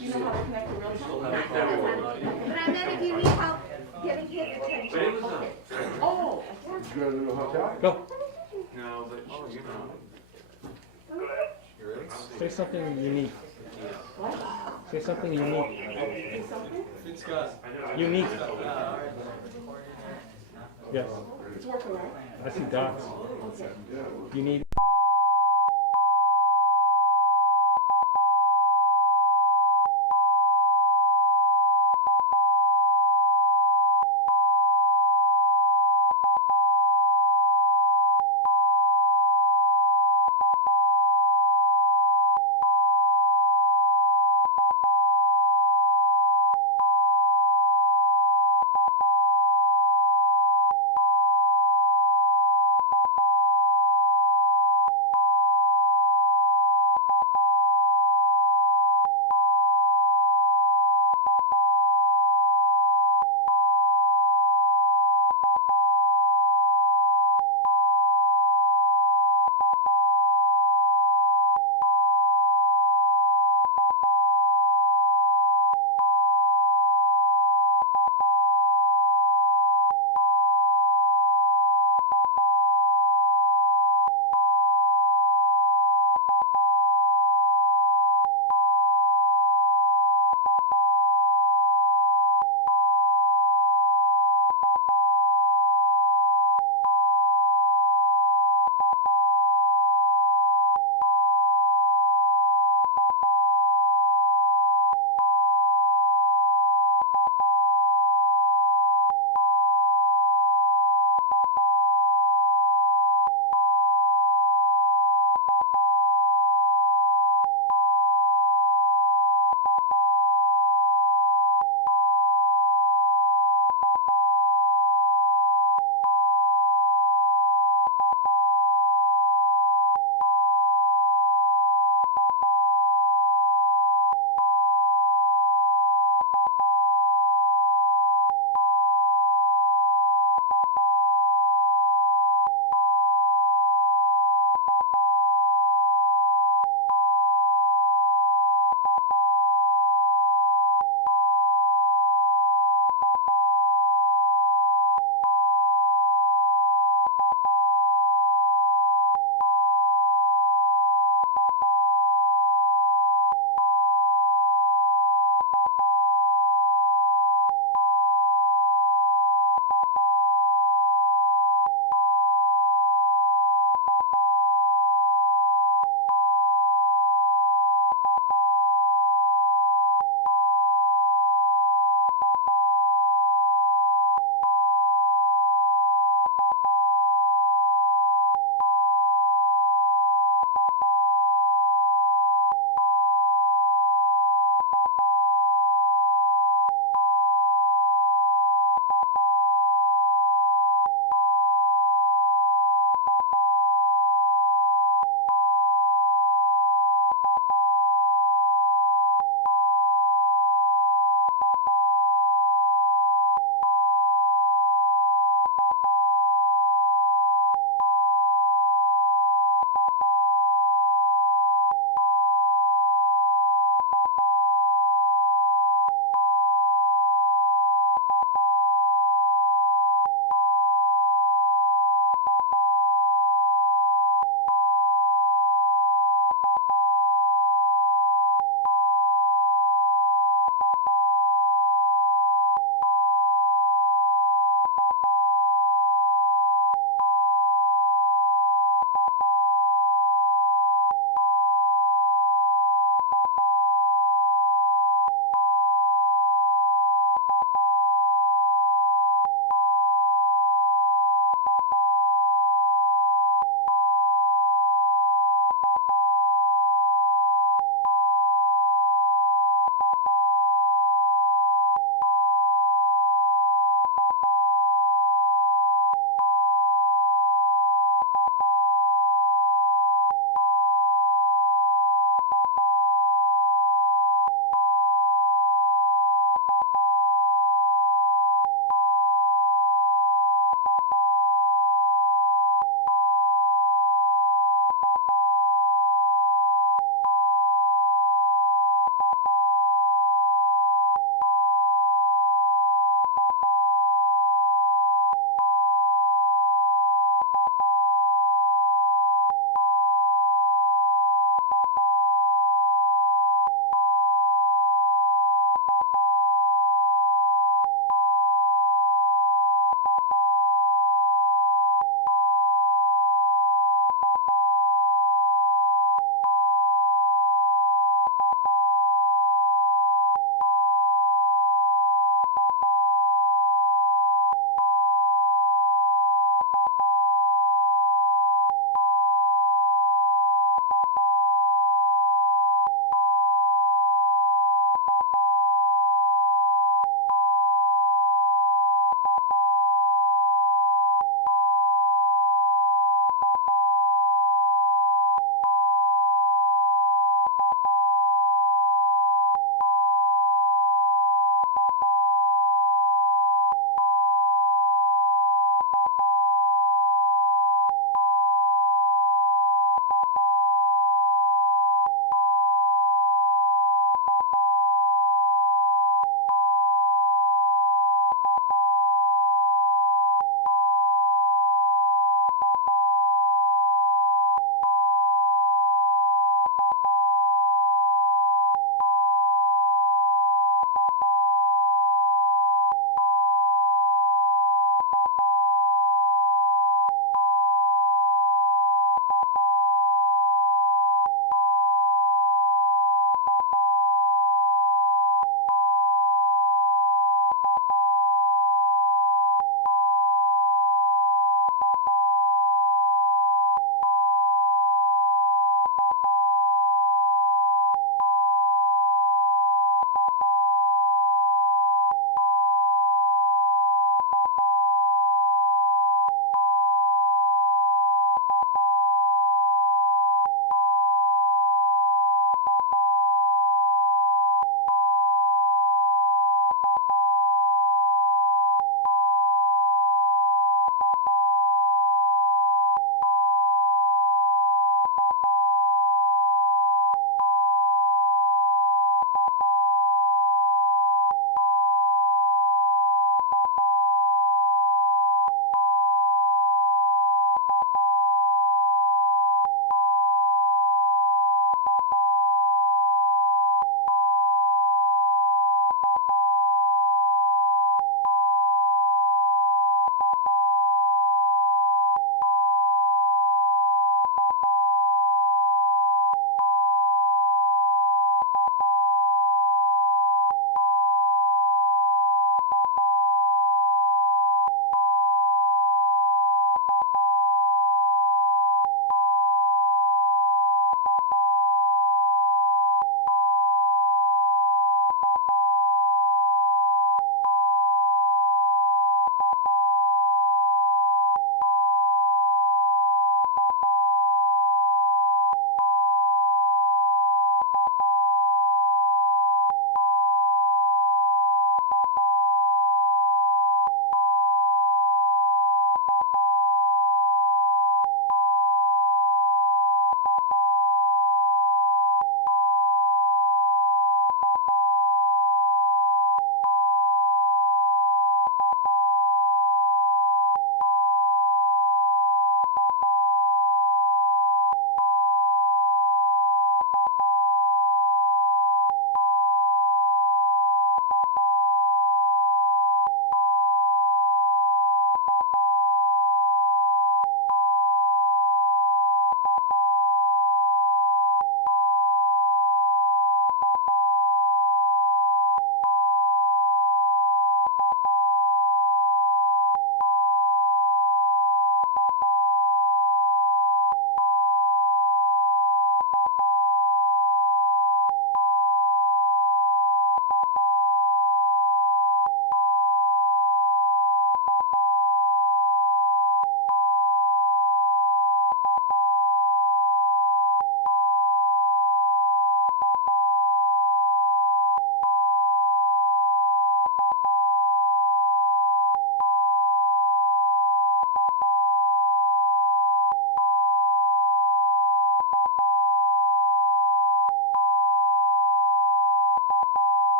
You know how to connect to real time? But I meant if you need help getting his attention. Oh, You got a little hot dog? Go. No, but you know. Say something unique. Say something unique. It's got. Unique. Yes. it's working, right? I see dots. You need.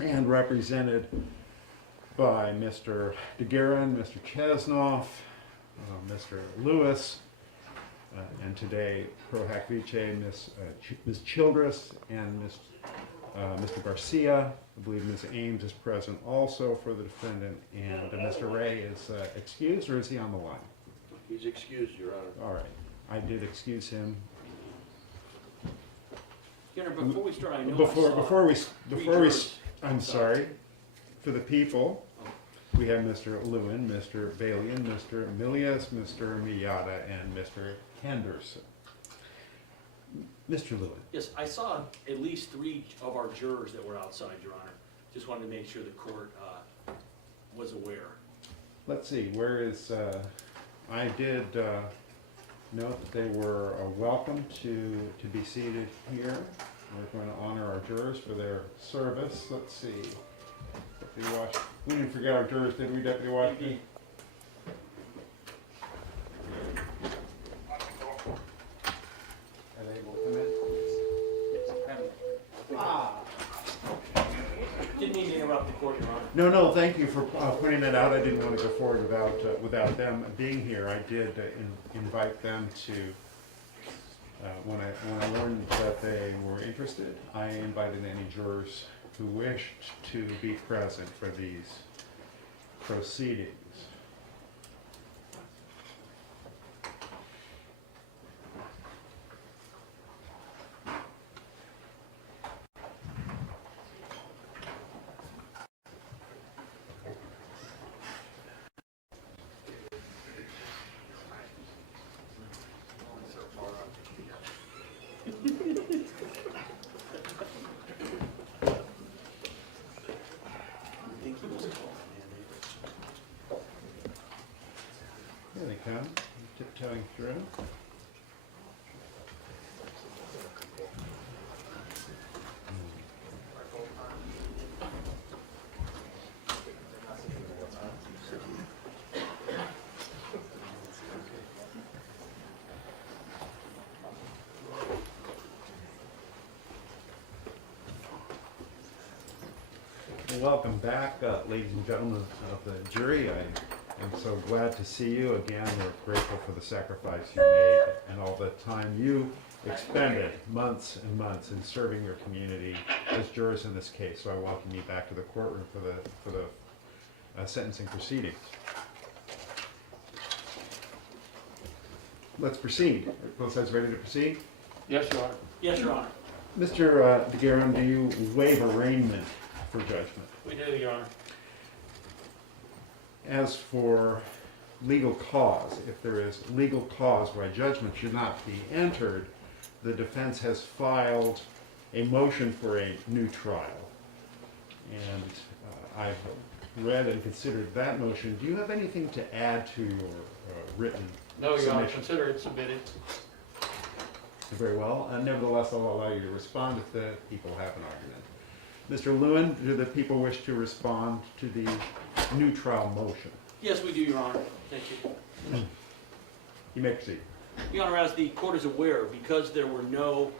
and represented by Mr. DeGuerin, Mr. Chesnoff, Mr. Lewis, and today pro hac vice Ms. Childress and Mr. Garcia. I believe Ms. Ames is present also for the defendant, and Mr. Ray is excused, or is he on the line? He's excused, Your Honor. All right, I did excuse him. Your Honor, before we start, I know Before we, jurors. I'm sorry, for the people, we have Mr. Lewin, Mr. Balian, Mr. Milius, Mr. Miyata, and Mr. Henderson. Mr. Lewin. Yes, I saw at least 3 of our jurors that were outside, Your Honor. Just wanted to make sure the court was aware. Let's see, where is, I did note that they were welcome to be seated here. We're going to honor our jurors for their service. Let's see. Deputy Wash, we didn't forget our jurors, did we, Deputy Washington? Are they able to come in? Didn't mean to interrupt the court, Your Honor. No, thank you for pointing that out. I didn't want to go forward without them being here. I did invite them to, when I learned that they were interested, I invited any jurors who wished to be present for these proceedings. pen, tiptoeing through. Welcome back, ladies and gentlemen of the jury. I am so glad to see you again. We're grateful for the sacrifice you made and all the time you expended, months and months, in serving your community as jurors in this case. So I welcome you back to the courtroom for the sentencing proceedings. Let's proceed. Are both sides ready to proceed? Yes, you are. Yes, Your Honor. Mr. DeGuerin, do you waive arraignment for judgment? We do, Your Honor. As for legal cause, if there is legal cause why judgment should not be entered, the defense has filed a motion for a new trial. And I've read and considered that motion. Do you have anything to add to your written No, Your Honor, submission? consider it submitted. Very well. Nevertheless, I'll allow you to respond if the people have an argument. Mr. Lewin, do the people wish to respond to the new trial motion? Yes, we do, Your Honor. Thank you. You may proceed. Your Honor, as the court is aware, because there were no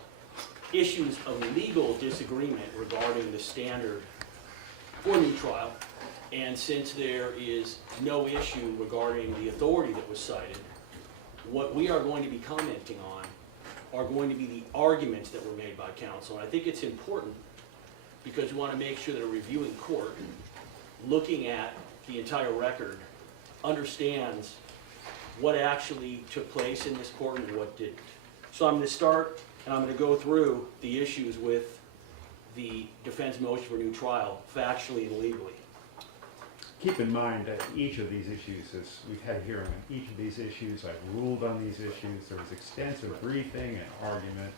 issues of legal disagreement regarding the standard for new trial, and since there is no issue regarding the authority that was cited, what we are going to be commenting on are going to be the arguments that were made by counsel. And I think it's important because we want to make sure that a reviewing court, looking at the entire record, understands what actually took place in this court and what didn't. So I'm going to start, and I'm going to go through the issues with the defense motion for new trial, factually and legally. Keep in mind that each of these issues is, we've had a hearing on each of these issues. I've ruled on these issues. There was extensive briefing and argument.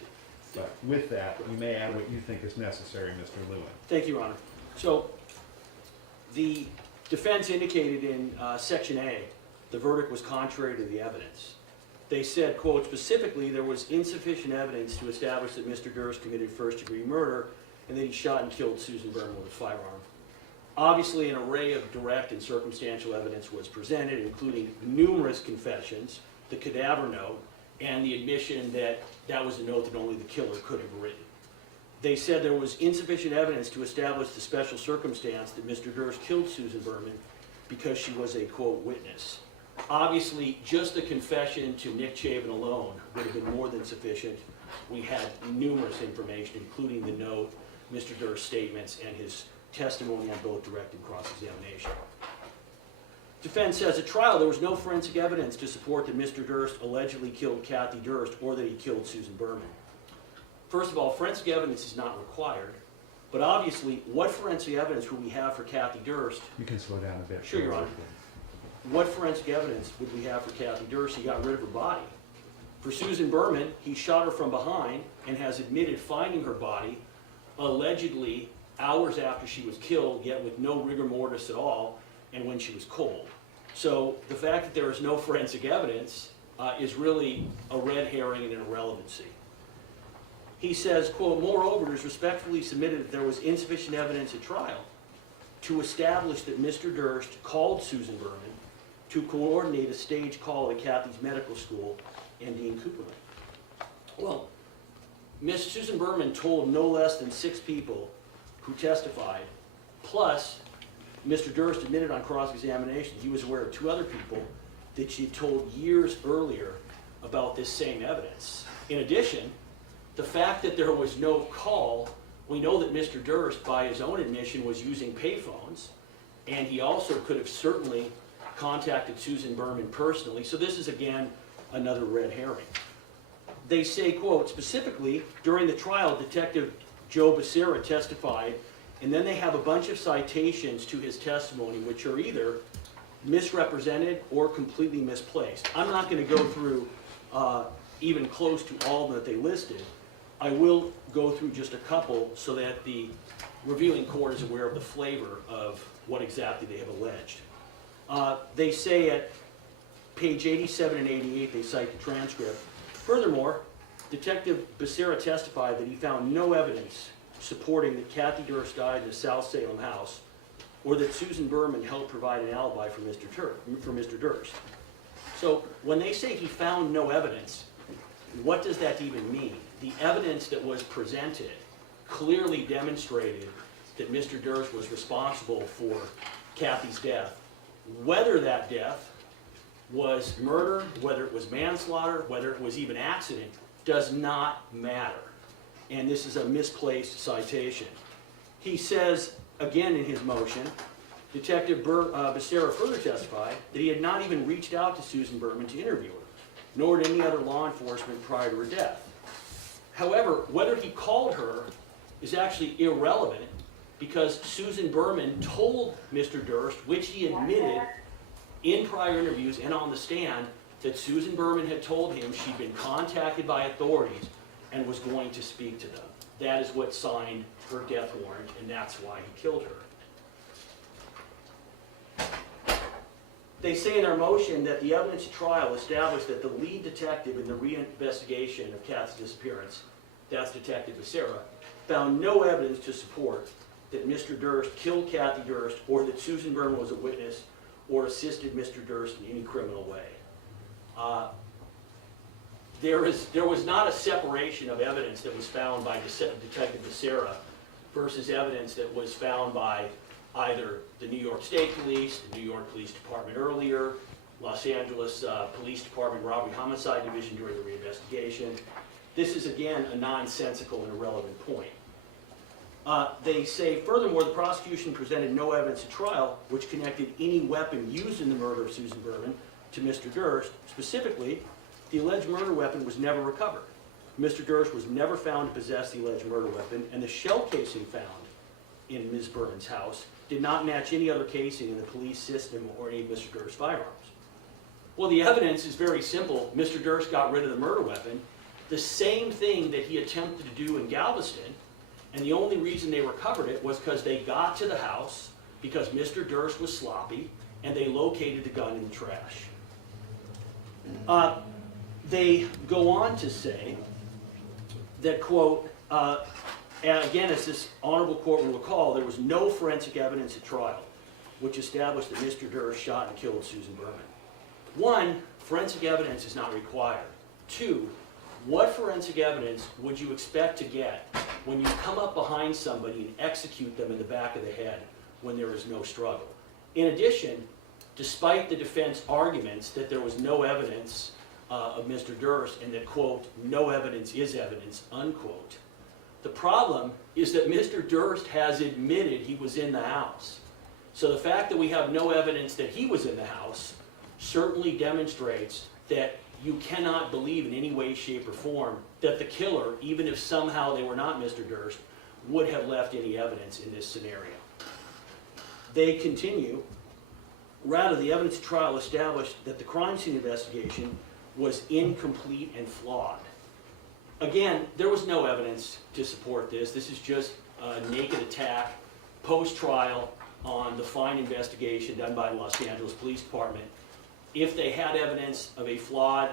But with that, you may add what you think is necessary, Mr. Lewin. Thank you, Your Honor. So the defense indicated in Section A, the verdict was contrary to the evidence. They said, quote, specifically, there was insufficient evidence to establish that Mr. Durst committed first-degree murder and that he shot and killed Susan Berman with a firearm. Obviously, an array of direct and circumstantial evidence was presented, including numerous confessions, the cadaver note, and the admission that that was a note that only the killer could have written. They said there was insufficient evidence to establish the special circumstance that Mr. Durst killed Susan Berman because she was a, quote, witness. Obviously, just the confession to Nick Chabon alone would have been more than sufficient. We had numerous information, including the note, Mr. Durst's statements, and his testimony on both direct and cross-examination. Defense says at trial there was no forensic evidence to support that Mr. Durst allegedly killed Kathy Durst or that he killed Susan Berman. First of all, forensic evidence is not required, but obviously, what forensic evidence would we have for Kathy Durst? You can slow down a bit. Sure, Your Honor. What forensic evidence would we have for Kathy Durst? He got rid of her body. For Susan Berman, he shot her from behind and has admitted finding her body allegedly hours after she was killed, yet with no rigor mortis at all, and when she was cold. So the fact that there is no forensic evidence is really a red herring and an irrelevancy. He says, quote, moreover, it is respectfully submitted that there was insufficient evidence at trial to establish that Mr. Durst called Susan Berman to coordinate a stage call at Kathy's medical school and Dean Cooperman. Well, Miss Susan Berman told no less than 6 people who testified, plus Mr. Durst admitted on cross-examination he was aware of 2 other people that she told years earlier about this same evidence. In addition, the fact that there was no call, we know that Mr. Durst, by his own admission, was using payphones, and he also could have certainly contacted Susan Berman personally, so this is, again, another red herring. They say, quote, specifically, during the trial, Detective Joe Becerra testified, and then they have a bunch of citations to his testimony, which are either misrepresented or completely misplaced. I'm not going to go through even close to all that they listed. I will go through just a couple so that the reviewing court is aware of the flavor of what exactly they have alleged. They say at Page 87 and 88, they cite the transcript. Furthermore, Detective Becerra testified that he found no evidence supporting that Kathy Durst died in the South Salem house, or that Susan Berman helped provide an alibi for Mr. Durst. So when they say he found no evidence, what does that even mean? The evidence that was presented clearly demonstrated that Mr. Durst was responsible for Kathy's death. Whether that death was murder, whether it was manslaughter, whether it was even accident, does not matter. And this is a misplaced citation. He says, again in his motion, Detective Becerra further testified that he had not even reached out to Susan Berman to interview her, nor to any other law enforcement prior to her death. However, whether he called her is actually irrelevant, because Susan Berman told Mr. Durst, which he admitted in prior interviews and on the stand, that Susan Berman had told him she'd been contacted by authorities and was going to speak to them. That is what signed her death warrant, and that's why he killed her. They say in their motion that the evidence at trial established that the lead detective in the reinvestigation of Kathy's disappearance, that's Detective Becerra, found no evidence to support that Mr. Durst killed Kathy Durst, or that Susan Berman was a witness or assisted Mr. Durst in any criminal way. There was not a separation of evidence that was found by Detective Becerra versus evidence that was found by either the New York State Police, the New York Police Department earlier, Los Angeles Police Department Robbery Homicide Division during the reinvestigation. This is, again, a nonsensical and irrelevant point. They say, furthermore, the prosecution presented no evidence at trial which connected any weapon used in the murder of Susan Berman to Mr. Durst. Specifically, the alleged murder weapon was never recovered. Mr. Durst was never found to possess the alleged murder weapon, and the shell casing found in Ms. Berman's house did not match any other casing in the police system or any of Mr. Durst's firearms. Well, the evidence is very simple. Mr. Durst got rid of the murder weapon, the same thing that he attempted to do in Galveston, and the only reason they recovered it was because they got to the house because Mr. Durst was sloppy, and they located the gun in the trash. They go on to say that, quote, again, as this honorable court will recall, there was no forensic evidence at trial which established that Mr. Durst shot and killed Susan Berman. One, forensic evidence is not required. Two, what forensic evidence would you expect to get when you come up behind somebody and execute them in the back of the head when there is no struggle? In addition, despite the defense arguments that there was no evidence of Mr. Durst and that, quote, no evidence is evidence, unquote, the problem is that Mr. Durst has admitted he was in the house. So the fact that we have no evidence that he was in the house certainly demonstrates that you cannot believe in any way, shape, or form that the killer, even if somehow they were not Mr. Durst, would have left any evidence in this scenario. They continue, rather, the evidence at trial established that the crime scene investigation was incomplete and flawed. Again, there was no evidence to support this. This is just a naked attack post-trial on the fine investigation done by the Los Angeles Police Department. If they had evidence of a flawed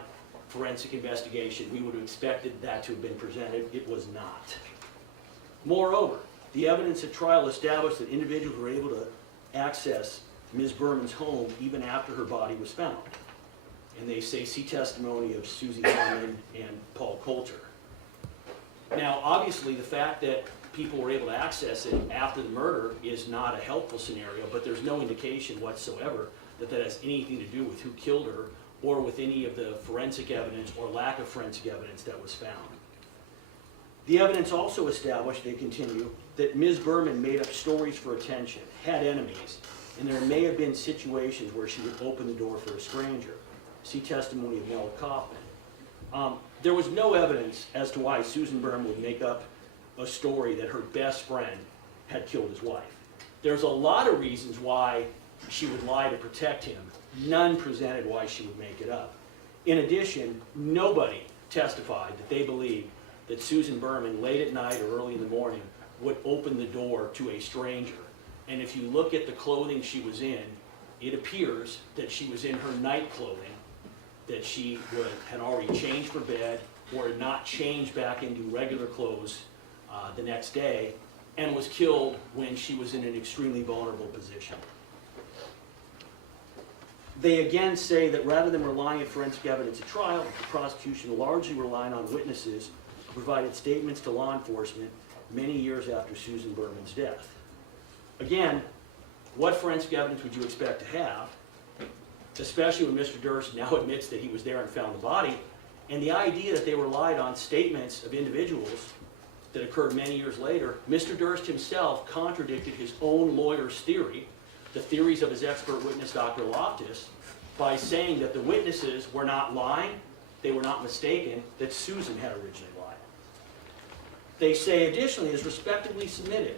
forensic investigation, we would have expected that to have been presented. It was not. Moreover, the evidence at trial established that individuals were able to access Ms. Berman's home even after her body was found. And they say, see testimony of Susie Berman and Paul Coulter. Now, obviously, the fact that people were able to access it after the murder is not a helpful scenario, but there's no indication whatsoever that that has anything to do with who killed her or with any of the forensic evidence or lack of forensic evidence that was found. The evidence also established, they continue, that Ms. Berman made up stories for attention, had enemies, and there may have been situations where she would open the door for a stranger. See testimony of Mel Kaufman. There was no evidence as to why Susan Berman would make up a story that her best friend had killed his wife. There's a lot of reasons why she would lie to protect him. None presented why she would make it up. In addition, nobody testified that they believed that Susan Berman, late at night or early in the morning, would open the door to a stranger. And if you look at the clothing she was in, it appears that she was in her night clothing that she had already changed for bed or had not changed back into regular clothes the next day, and was killed when she was in an extremely vulnerable position. They again say that rather than relying on forensic evidence at trial, the prosecution largely relied on witnesses who provided statements to law enforcement many years after Susan Berman's death. Again, what forensic evidence would you expect to have, especially when Mr. Durst now admits that he was there and found the body, and the idea that they relied on statements of individuals that occurred many years later. Mr. Durst himself contradicted his own lawyer's theory, the theories of his expert witness, Dr. Loftus, by saying that the witnesses were not lying, they were not mistaken, that Susan had originally lied. They say additionally, is respectively submitted,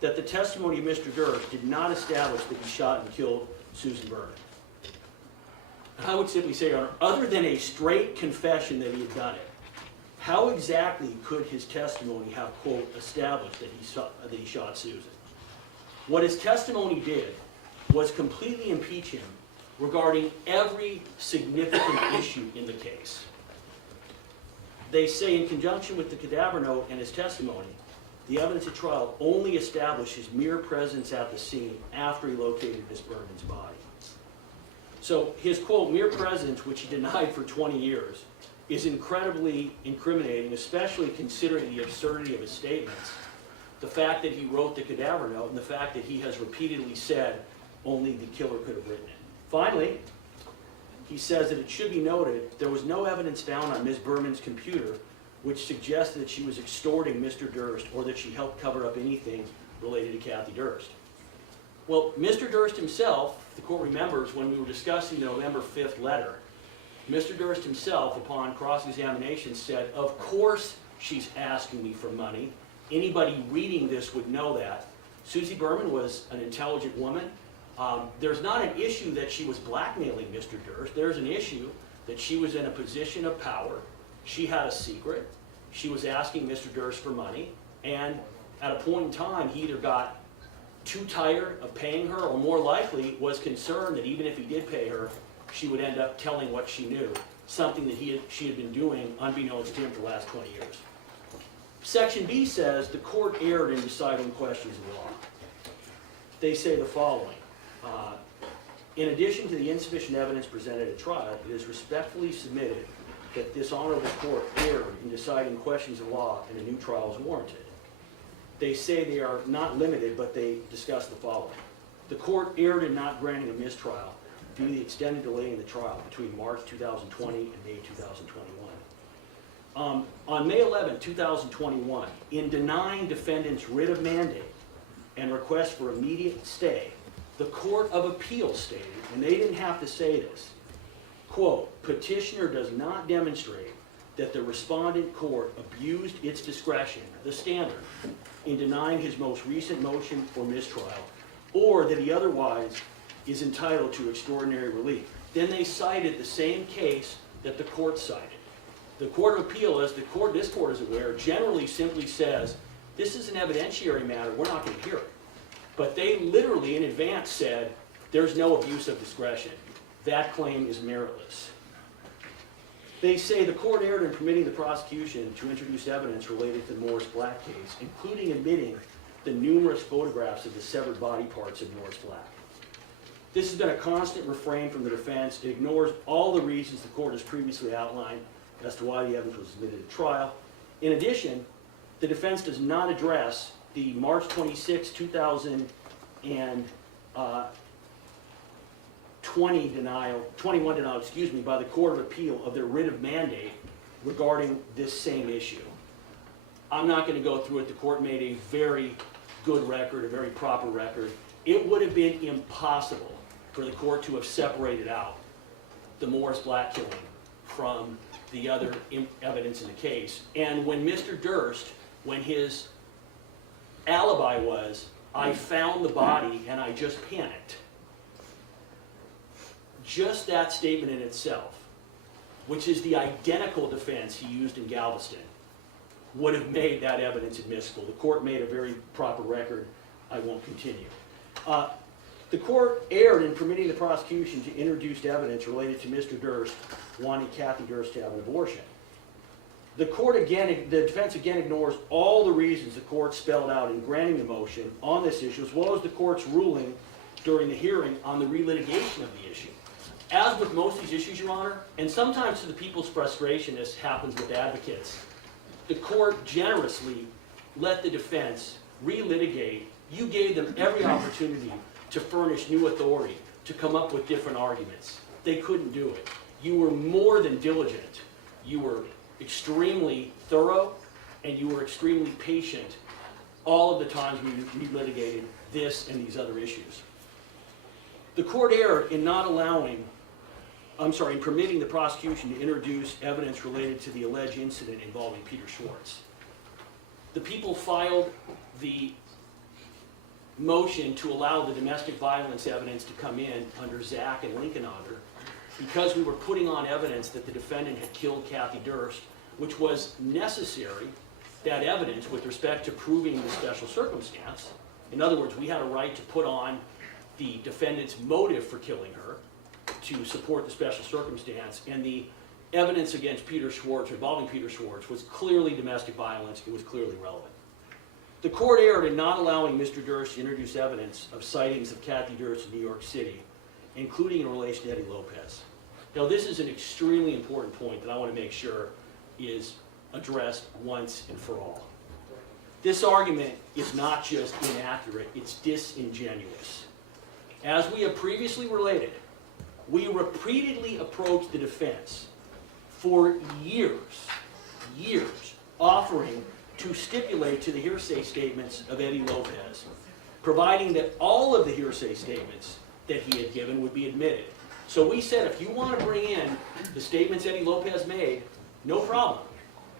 that the testimony of Mr. Durst did not establish that he shot and killed Susan Berman. I would simply say, Your Honor, other than a straight confession that he had done it, how exactly could his testimony have, quote, established that he shot Susan? What his testimony did was completely impeach him regarding every significant issue in the case. They say in conjunction with the cadaver note and his testimony, the evidence at trial only established his mere presence at the scene after he located Miss Berman's body. So his, quote, mere presence, which he denied for 20 years, is incredibly incriminating, especially considering the absurdity of his statements, the fact that he wrote the cadaver note, and the fact that he has repeatedly said only the killer could have written it. Finally, he says that it should be noted there was no evidence found on Ms. Berman's computer which suggested that she was extorting Mr. Durst or that she helped cover up anything related to Kathy Durst. Well, Mr. Durst himself, the court remembers when we were discussing the November 5th letter, Mr. Durst himself, upon cross-examination, said, of course she's asking me for money. Anybody reading this would know that. Susie Berman was an intelligent woman. There's not an issue that she was blackmailing Mr. Durst. There's an issue that she was in a position of power. She had a secret. She was asking Mr. Durst for money. And at a point in time, he either got too tired of paying her or more likely was concerned that even if he did pay her, she would end up telling what she knew, something that she had been doing unbeknownst to him for the last 20 years. Section B says the court erred in deciding questions of law. They say the following. In addition to the insufficient evidence presented at trial, it is respectfully submitted that this honorable court erred in deciding questions of law and a new trial is warranted. They say they are not limited, but they discuss the following. The court erred in not granting a mistrial due to the extended delay in the trial between March 2020 and May 2021. On May 11, 2021, in denying defendant's writ of mandate and request for immediate stay, the Court of Appeals stated, and they didn't have to say this, quote, petitioner does not demonstrate that the respondent court abused its discretion, the standard, in denying his most recent motion for mistrial, or that he otherwise is entitled to extraordinary relief. Then they cited the same case that the court cited. The Court of Appeal, as this court is aware, generally simply says, this is an evidentiary matter, we're not going to hear it. But they literally in advance said, there's no abuse of discretion. That claim is meritless. They say the court erred in permitting the prosecution to introduce evidence related to the Morris Black case, including admitting the numerous photographs of the severed body parts of Morris Black. This has been a constant refrain from the defense. It ignores all the reasons the court has previously outlined as to why the evidence was submitted at trial. In addition, the defense does not address the March 26, 2021 denial, by the Court of Appeal of their writ of mandate regarding this same issue. I'm not going to go through it. The court made a very good record, a very proper record. It would have been impossible for the court to have separated out the Morris Black killing from the other evidence in the case. And when Mr. Durst, when his alibi was, I found the body and I just panicked, just that statement in itself, which is the identical defense he used in Galveston, would have made that evidence admissible. The court made a very proper record. I won't continue. The court erred in permitting the prosecution to introduce evidence related to Mr. Durst wanting Kathy Durst to have an abortion. The defense again ignores all the reasons the court spelled out in granting the motion on this issue, as well as the court's ruling during the hearing on the relitigation of the issue. As with most of these issues, Your Honor, and sometimes to the people's frustration, as happens with advocates, the court generously let the defense relitigate. You gave them every opportunity to furnish new authority, to come up with different arguments. They couldn't do it. You were more than diligent. You were extremely thorough, and you were extremely patient all of the times we relitigated this and these other issues. The court erred in in permitting the prosecution to introduce evidence related to the alleged incident involving Peter Schwartz. The people filed the motion to allow the domestic violence evidence to come in under Zach and Lincolnotter because we were putting on evidence that the defendant had killed Kathy Durst, which was necessary, that evidence, with respect to proving the special circumstance. In other words, we had a right to put on the defendant's motive for killing her to support the special circumstance, and the evidence against Peter Schwartz, involving Peter Schwartz, was clearly domestic violence. It was clearly relevant. The court erred in not allowing Mr. Durst to introduce evidence of sightings of Kathy Durst in New York City, including in relation to Eddie Lopez. Now, this is an extremely important point that I want to make sure is addressed once and for all. This argument is not just inaccurate, it's disingenuous. As we have previously related, we repeatedly approached the defense for years, offering to stipulate to the hearsay statements of Eddie Lopez, providing that all of the hearsay statements that he had given would be admitted. So we said, if you want to bring in the statements Eddie Lopez made, no problem,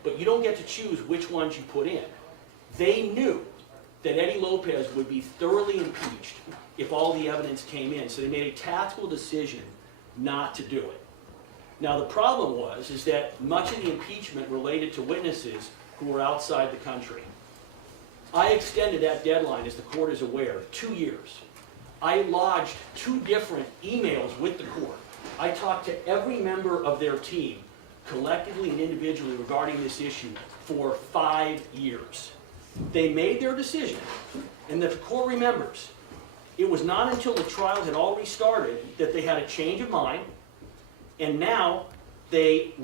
but you don't get to choose which ones you put in. They knew that Eddie Lopez would be thoroughly impeached if all the evidence came in, so they made a tactical decision not to do it. Now, the problem is that much of the impeachment related to witnesses who were outside the country. I extended that deadline, as the court is aware, 2 years. I lodged 2 different emails with the court. I talked to every member of their team, collectively and individually, regarding this issue for 5 years. They made their decision, and the court remembers, it was not until the trial had already started that they had a change of mind, and now we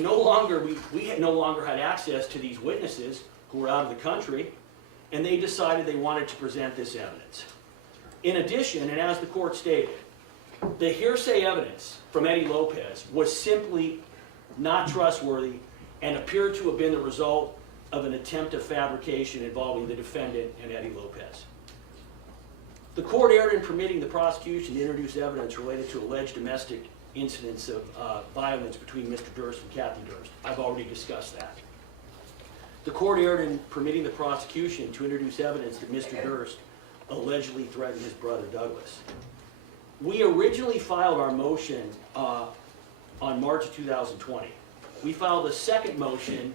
no longer had access to these witnesses who were out of the country, and they decided they wanted to present this evidence. In addition, and as the court stated, the hearsay evidence from Eddie Lopez was simply not trustworthy and appeared to have been the result of an attempt of fabrication involving the defendant and Eddie Lopez. The court erred in permitting the prosecution to introduce evidence related to alleged domestic incidents of violence between Mr. Durst and Kathy Durst. I've already discussed that. The court erred in permitting the prosecution to introduce evidence that Mr. Durst allegedly threatened his brother Douglas. We originally filed our motion on March of 2020. We filed a second motion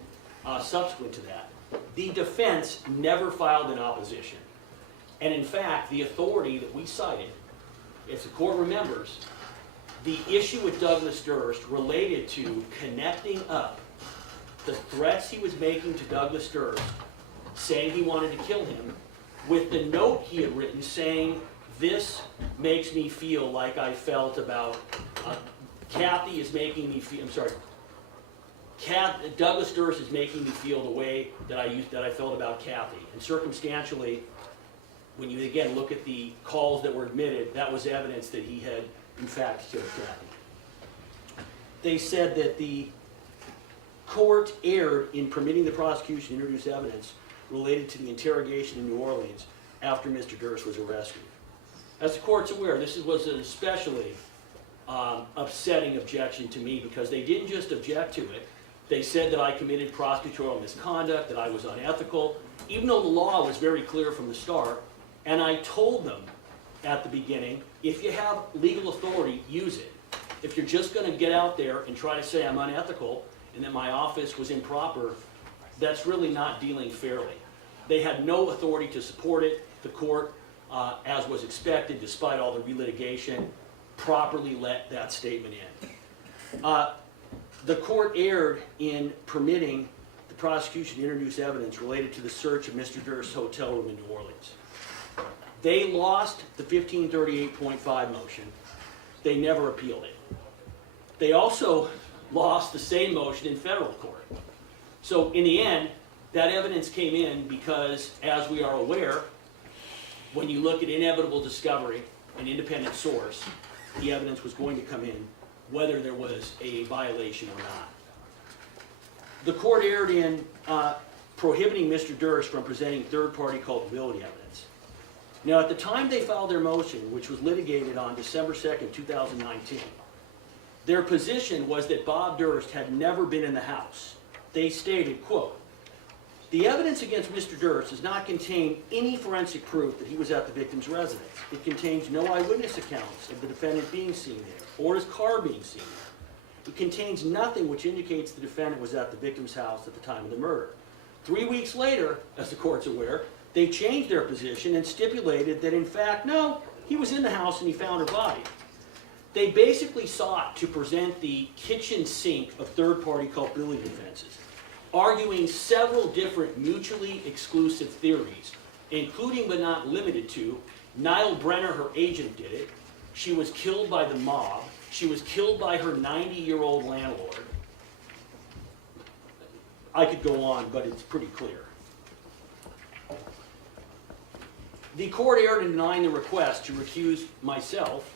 subsequent to that. The defense never filed an opposition. And in fact, the authority that we cited, if the court remembers, the issue with Douglas Durst related to connecting up the threats he was making to Douglas Durst, saying he wanted to kill him, with the note he had written saying, "This makes me feel like I felt about, Kathy is making me feel, Douglas Durst is making me feel the way that I felt about Kathy." And circumstantially, when you again look at the calls that were admitted, that was evidence that he had in fact killed Kathy. They said that the court erred in permitting the prosecution to introduce evidence related to the interrogation in New Orleans after Mr. Durst was arrested. As the court's aware, this was an especially upsetting objection to me, because they didn't just object to it. They said that I committed prosecutorial misconduct, that I was unethical, even though the law was very clear from the start. And I told them at the beginning, if you have legal authority, use it. If you're just going to get out there and try to say I'm unethical and that my office was improper, that's really not dealing fairly. They had no authority to support it. The court as was expected, despite all the relitigation, properly let that statement in. The court erred in permitting the prosecution to introduce evidence related to the search of Mr. Durst's hotel room in New Orleans. They lost the 1538.5 motion. They never appealed it. They also lost the same motion in federal court. So in the end, that evidence came in because, as we are aware, when you look at inevitable discovery, an independent source, the evidence was going to come in whether there was a violation or not. The court erred in prohibiting Mr. Durst from presenting third-party culpability evidence. Now, at the time they filed their motion, which was litigated on December 2nd, 2019, their position was that Bob Durst had never been in the house. They stated, quote, "The evidence against Mr. Durst does not contain any forensic proof that he was at the victim's residence. It contains no eyewitness accounts of the defendant being seen there or his car being seen there. It contains nothing which indicates the defendant was at the victim's house at the time of the murder." 3 weeks later, as the court's aware, they changed their position and stipulated that, in fact, no, he was in the house and he found her body. They basically sought to present the kitchen sink of third-party culpability defenses, arguing several different mutually exclusive theories, including but not limited to, Niall Brenner, her agent, did it. She was killed by the mob. She was killed by her 90-year-old landlord. I could go on, but it's pretty clear. The court erred in denying the request to recuse myself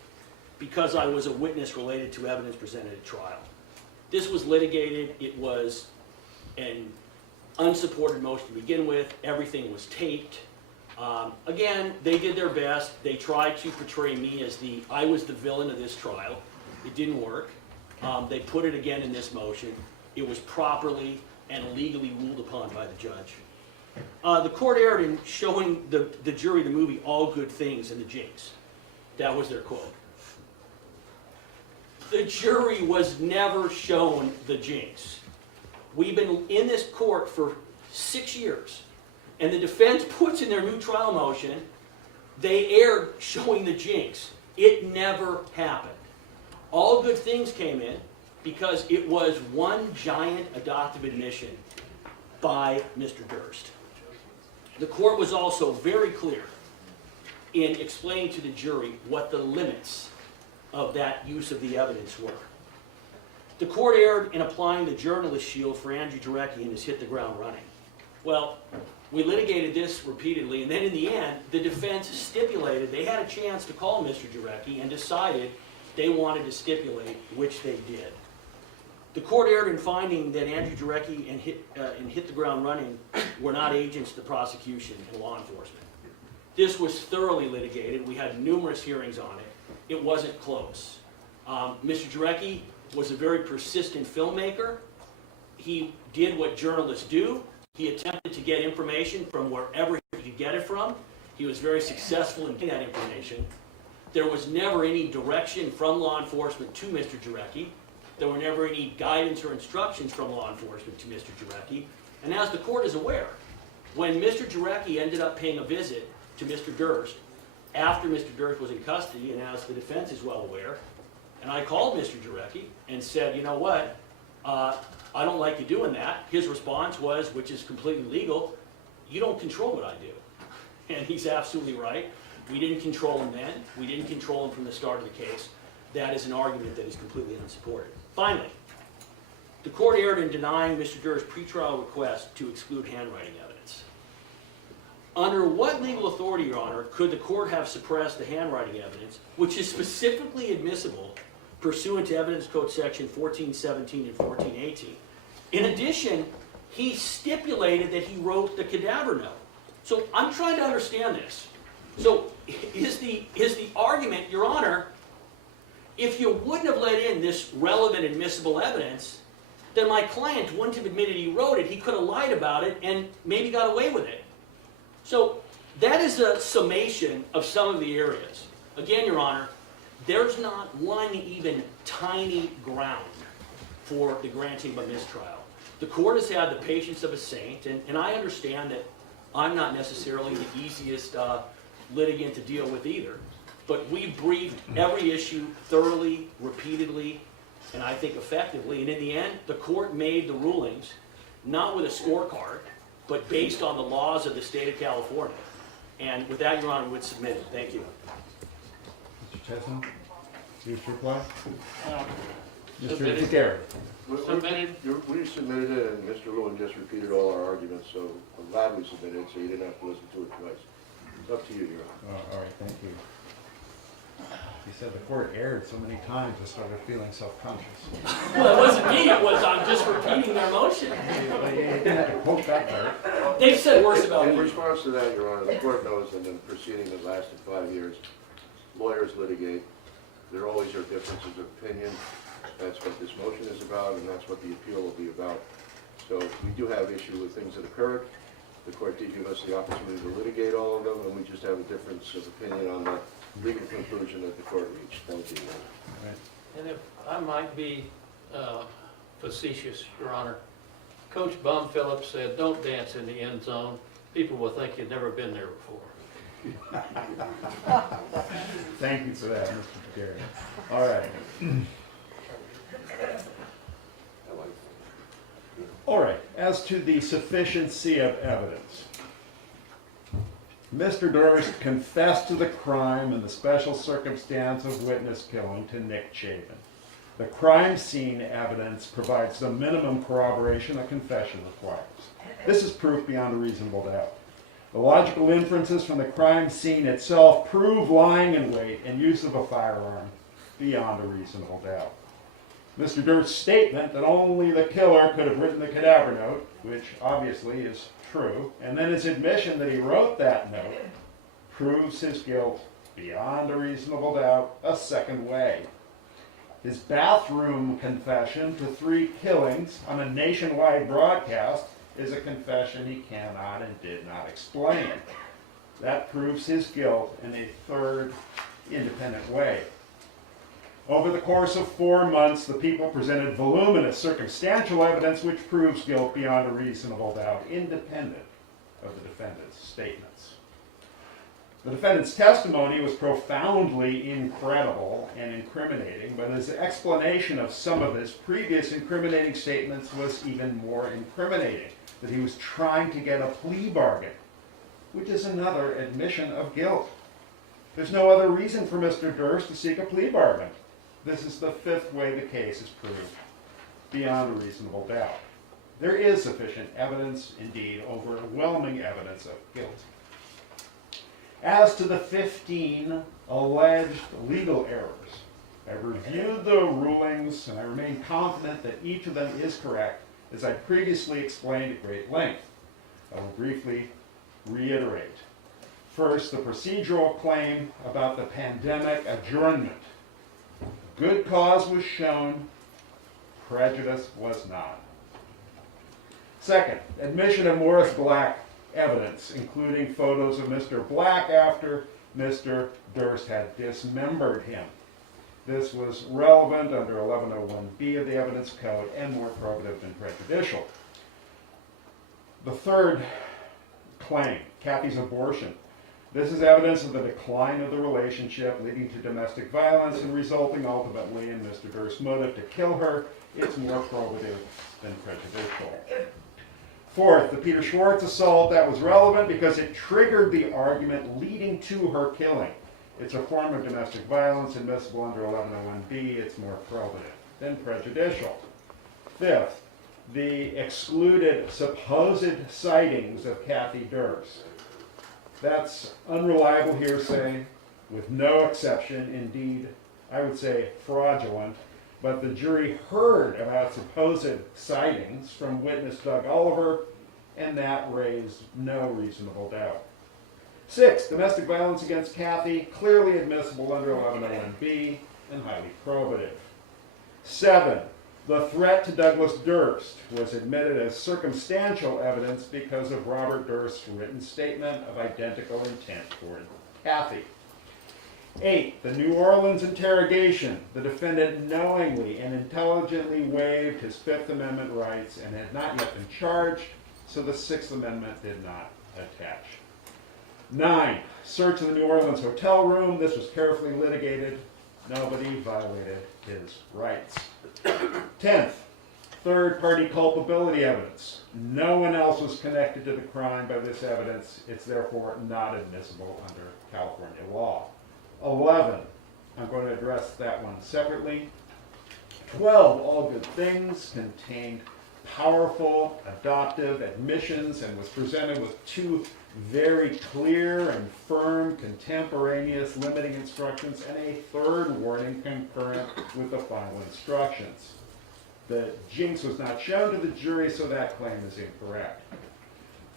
because I was a witness related to evidence presented at trial. This was litigated. It was an unsupported motion to begin with. Everything was taped. Again, they did their best. They tried to portray me as I was the villain of this trial. It didn't work. They put it again in this motion. It was properly and legally ruled upon by the judge. The court erred in showing the jury the movie All Good Things and the Jinx. That was their quote. The jury was never shown the Jinx. We've been in this court for 6 years, and the defense puts in their new trial motion, they erred showing the Jinx. It never happened. All Good Things came in because it was one giant adoptive admission by Mr. Durst. The court was also very clear in explaining to the jury what the limits of that use of the evidence were. The court erred in applying the journalist shield for Andrew Jarecki and his hit the ground running. Well, we litigated this repeatedly, and then in the end, the defense stipulated they had a chance to call Mr. Jarecki and decided they wanted to stipulate, which they did. The court erred in finding that Andrew Jarecki and hit the ground running were not agents of the prosecution and law enforcement. This was thoroughly litigated. We had numerous hearings on it. It wasn't close. Mr. Jarecki was a very persistent filmmaker. He did what journalists do. He attempted to get information from wherever he could get it from. He was very successful in getting that information. There was never any direction from law enforcement to Mr. Jarecki. There were never any guidance or instructions from law enforcement to Mr. Jarecki. And as the court is aware, when Mr. Jarecki ended up paying a visit to Mr. Durst, after Mr. Durst was in custody, and as the defense is well aware, and I called Mr. Jarecki and said, you know what, I don't like you doing that. His response was, which is completely legal, you don't control what I do. And he's absolutely right. We didn't control him then. We didn't control him from the start of the case. That is an argument that is completely unsupported. Finally, the court erred in denying Mr. Durst's pretrial request to exclude handwriting evidence. Under what legal authority, Your Honor, could the court have suppressed the handwriting evidence, which is specifically admissible pursuant to Evidence Code Section 1417 and 1418? In addition, he stipulated that he wrote the cadaver note. So I'm trying to understand this. So is the argument, Your Honor, if you wouldn't have let in this relevant admissible evidence, then my client wouldn't have admitted he wrote it. He could have lied about it and maybe got away with it. So that is a summation of some of the areas. Again, Your Honor, there's not one even tiny ground for the granting of a mistrial. The court has had the patience of a saint, and I understand that I'm not necessarily the easiest litigant to deal with either. But we briefed every issue thoroughly, repeatedly, and I think effectively. And in the end, the court made the rulings, not with a scorecard, but based on the laws of the state of California. And with that, Your Honor, we would submit it. Thank you. Mr. Chesno, you wish to reply? Mr. Submitted. DeGuerin. Submitted. We submitted it, and Mr. Lewin just repeated all our arguments, so I'm glad we submitted it, so you didn't have to listen to it twice. It's up to you, Your Honor. All right, thank you. He said the court erred so many times, I started feeling self-conscious. Well, it wasn't me, it was, I'm just repeating their motion. Well, you didn't have to quote that part. They've said worse about In me. response to that, Your Honor, the court knows that in a proceeding that lasted 5 years, lawyers litigate. There always are differences of opinion. That's what this motion is about, and that's what the appeal will be about. So we do have issue with things that occurred. The court did give us the opportunity to litigate all of them, and we just have a difference of opinion on the legal conclusion that the court reached. Thank you, Your Honor. And if I might be facetious, Your Honor, Coach Bum Phillips said, "Don't dance in the end zone. People will think you've never been there before." Thank you for that, Mr. DeGuerin. All right. All right, as to the sufficiency of evidence, Mr. Durst confessed to the crime and the special circumstance of witness killing to Nick Chapin. The crime scene evidence provides the minimum corroboration a confession requires. This is proof beyond a reasonable doubt. The logical inferences from the crime scene itself prove lying in wait and use of a firearm beyond a reasonable doubt. Mr. Durst's statement that only the killer could have written the cadaver note, which obviously is true, and then his admission that he wrote that note proves his guilt beyond a reasonable doubt a second way. His bathroom confession to 3 killings on a nationwide broadcast is a confession he cannot and did not explain. That proves his guilt in a third independent way. Over the course of 4 months, the people presented voluminous circumstantial evidence which proves guilt beyond a reasonable doubt, independent of the defendant's statements. The defendant's testimony was profoundly incredible and incriminating, but his explanation of some of his previous incriminating statements was even more incriminating, that he was trying to get a plea bargain, which is another admission of guilt. There's no other reason for Mr. Durst to seek a plea bargain. This is the 5th way the case is proved, beyond a reasonable doubt. There is sufficient evidence, indeed overwhelming evidence of guilt. As to the 15 alleged legal errors, I reviewed the rulings and I remain confident that each of them is correct, as I previously explained at great length. I will briefly reiterate. First, the procedural claim about the pandemic adjournment. Good cause was shown, prejudice was not. Second, admission of Morris Black evidence, including photos of Mr. Black after Mr. Durst had dismembered him. This was relevant under 1101B of the Evidence Code and more probative than prejudicial. The third claim, Kathy's abortion. This is evidence of the decline of the relationship, leading to domestic violence and resulting ultimately in Mr. Durst's motive to kill her. It's more probative than prejudicial. Fourth, the Peter Schwartz assault, that was relevant because it triggered the argument leading to her killing. It's a form of domestic violence admissible under 1101B. It's more probative than prejudicial. Fifth, the excluded supposed sightings of Kathy Durst. That's unreliable hearsay with no exception. Indeed, I would say fraudulent. But the jury heard about supposed sightings from witness Doug Oliver, and that raised no reasonable doubt. Six, domestic violence against Kathy, clearly admissible under 1101B and highly probative. Seven, the threat to Douglas Durst was admitted as circumstantial evidence because of Robert Durst's written statement of identical intent toward Kathy. 8, the New Orleans Interrogation. The defendant knowingly and intelligently waived his Fifth Amendment rights and had not yet been charged, so the Sixth Amendment did not attach. 9, search of the New Orleans hotel room. This was carefully litigated. Nobody violated his rights. 10th, third-party culpability evidence. No one else was connected to the crime by this evidence. It's therefore not admissible under California law. 11, I'm going to address that one separately. 12, all good things, contained powerful adoptive admissions and was presented with two very clear and firm contemporaneous limiting instructions and a third warning concurrent with the final instructions. The jinx was not shown to the jury, so that claim is incorrect.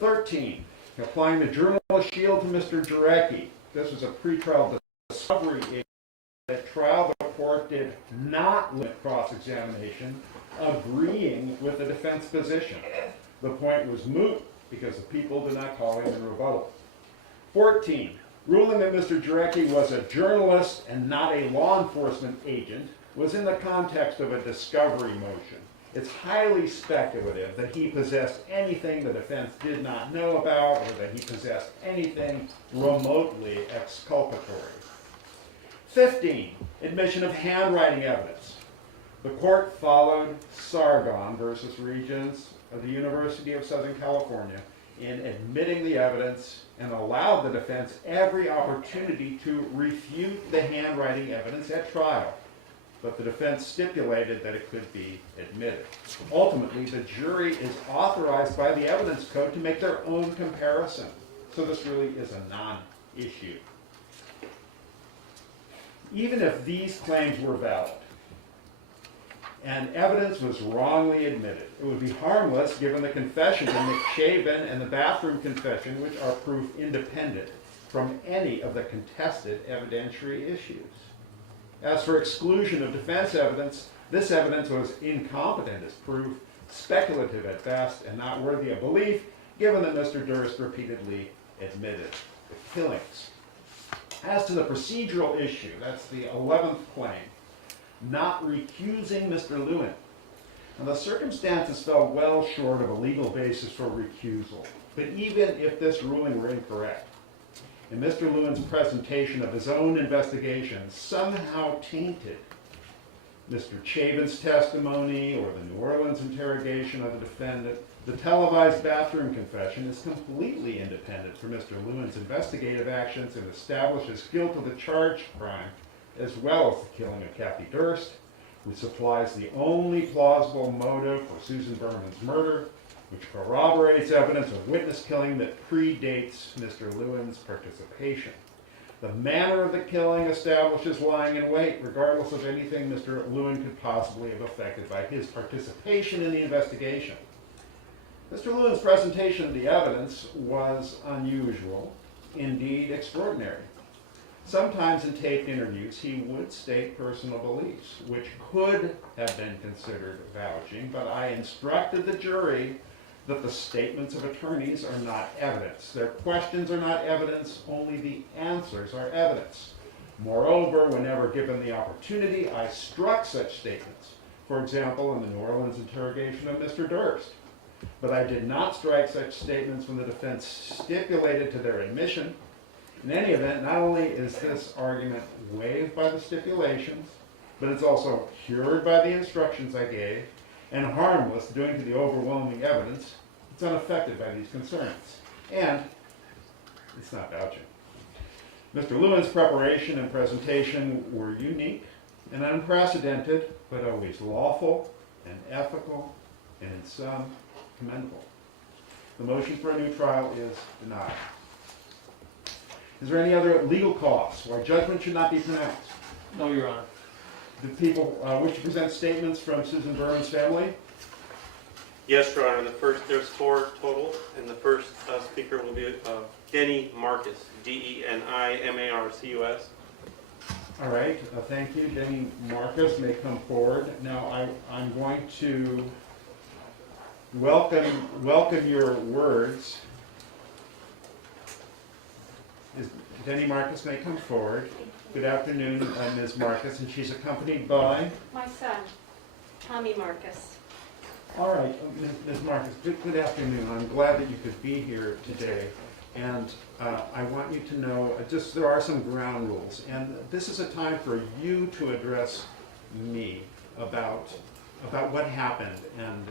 13, applying the journalist shield to Mr. Jarecki. This was a pretrial discovery issue. At trial, the court did not limit cross-examination, agreeing with the defense position. The point was moot because the people did not call him in rebuttal. 14, ruling that Mr. Jarecki was a journalist and not a law enforcement agent was in the context of a discovery motion. It's highly speculative that he possessed anything the defense did not know about or that he possessed anything remotely exculpatory. 15, admission of handwriting evidence. The court followed Sargon versus Regents of the University of Southern California in admitting the evidence and allowed the defense every opportunity to refute the handwriting evidence at trial. But the defense stipulated that it could be admitted. Ultimately, the jury is authorized by the evidence code to make their own comparison. So this really is a non-issue. Even if these claims were valid and evidence was wrongly admitted, it would be harmless given the confession in McShaven and the bathroom confession, which are proof independent from any of the contested evidentiary issues. As for exclusion of defense evidence, this evidence was incompetent as proof, speculative at best, and not worthy of belief, given that Mr. Durst repeatedly admitted the killings. As to the procedural issue, that's the 11th claim, not recusing Mr. Lewin. Now, the circumstances fell well short of a legal basis for recusal, but even if this ruling were incorrect, and Mr. Lewin's presentation of his own investigation somehow tainted Mr. Chavin's testimony or the New Orleans interrogation of the defendant, the televised bathroom confession is completely independent from Mr. Lewin's investigative actions and establishes guilt of the charged crime, as well as the killing of Kathy Durst, which supplies the only plausible motive for Susan Berman's murder, which corroborates evidence of witness killing that predates Mr. Lewin's participation. The manner of the killing establishes lying in wait, regardless of anything Mr. Lewin could possibly have affected by his participation in the investigation. Mr. Lewin's presentation of the evidence was unusual, indeed extraordinary. Sometimes in taped interviews, he would state personal beliefs, which could have been considered vouching, but I instructed the jury that the statements of attorneys are not evidence. Their questions are not evidence, only the answers are evidence. Moreover, whenever given the opportunity, I struck such statements. For example, in the New Orleans interrogation of Mr. Durst. But I did not strike such statements when the defense stipulated to their admission. In any event, not only is this argument waived by the stipulations, but it's also cured by the instructions I gave, and harmless due to the overwhelming evidence. It's unaffected by these concerns. And it's not vouching. Mr. Lewin's preparation and presentation were unique and unprecedented, but always lawful and ethical, and in some, commendable. The motion for a new trial is denied. Is there any other legal cause why judgment should not be pronounced? No, Your Honor. Do people wish to present statements from Susan Berman's family? Yes, Your Honor. There's 4 total, and the first speaker will be Denny Marcus, D-E-N-I-M-A-R-C-U-S. All right, thank you. Denny Marcus may come forward. Now, I'm going to welcome your words. Denny Marcus may come forward. Good afternoon, Ms. Marcus, and she's accompanied by? My son, Tommy Marcus. All right, Ms. Marcus, good afternoon. I'm glad that you could be here today. And I want you to know, just there are some ground rules. And this is a time for you to address me about what happened and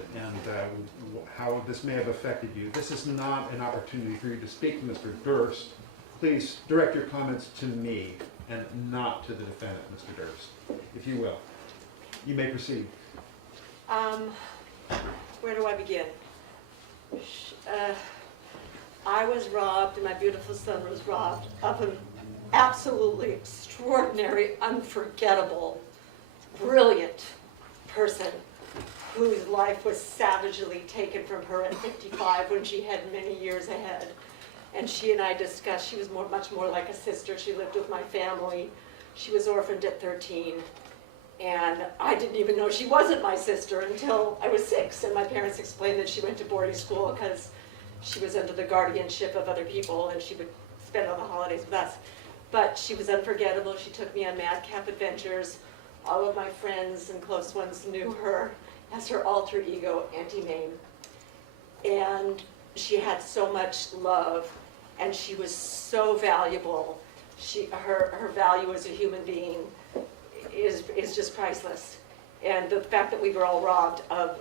how this may have affected you. This is not an opportunity for you to speak to Mr. Durst. Please direct your comments to me and not to the defendant, Mr. Durst, if you will. You may proceed. Where do I begin? I was robbed, and my beautiful son was robbed of an absolutely extraordinary, unforgettable, brilliant person whose life was savagely taken from her at 55 when she had many years ahead. And she and I discussed, she was much more like a sister. She lived with my family. She was orphaned at 13. And I didn't even know she wasn't my sister until I was 6. And my parents explained that she went to boarding school because she was under the guardianship of other people and she would spend all the holidays with us. But she was unforgettable. She took me on madcap adventures. All of my friends and close ones knew her as her alter ego, Auntie Mame. And she had so much love, and she was so valuable. Her value as a human being is just priceless. And the fact that we were all robbed of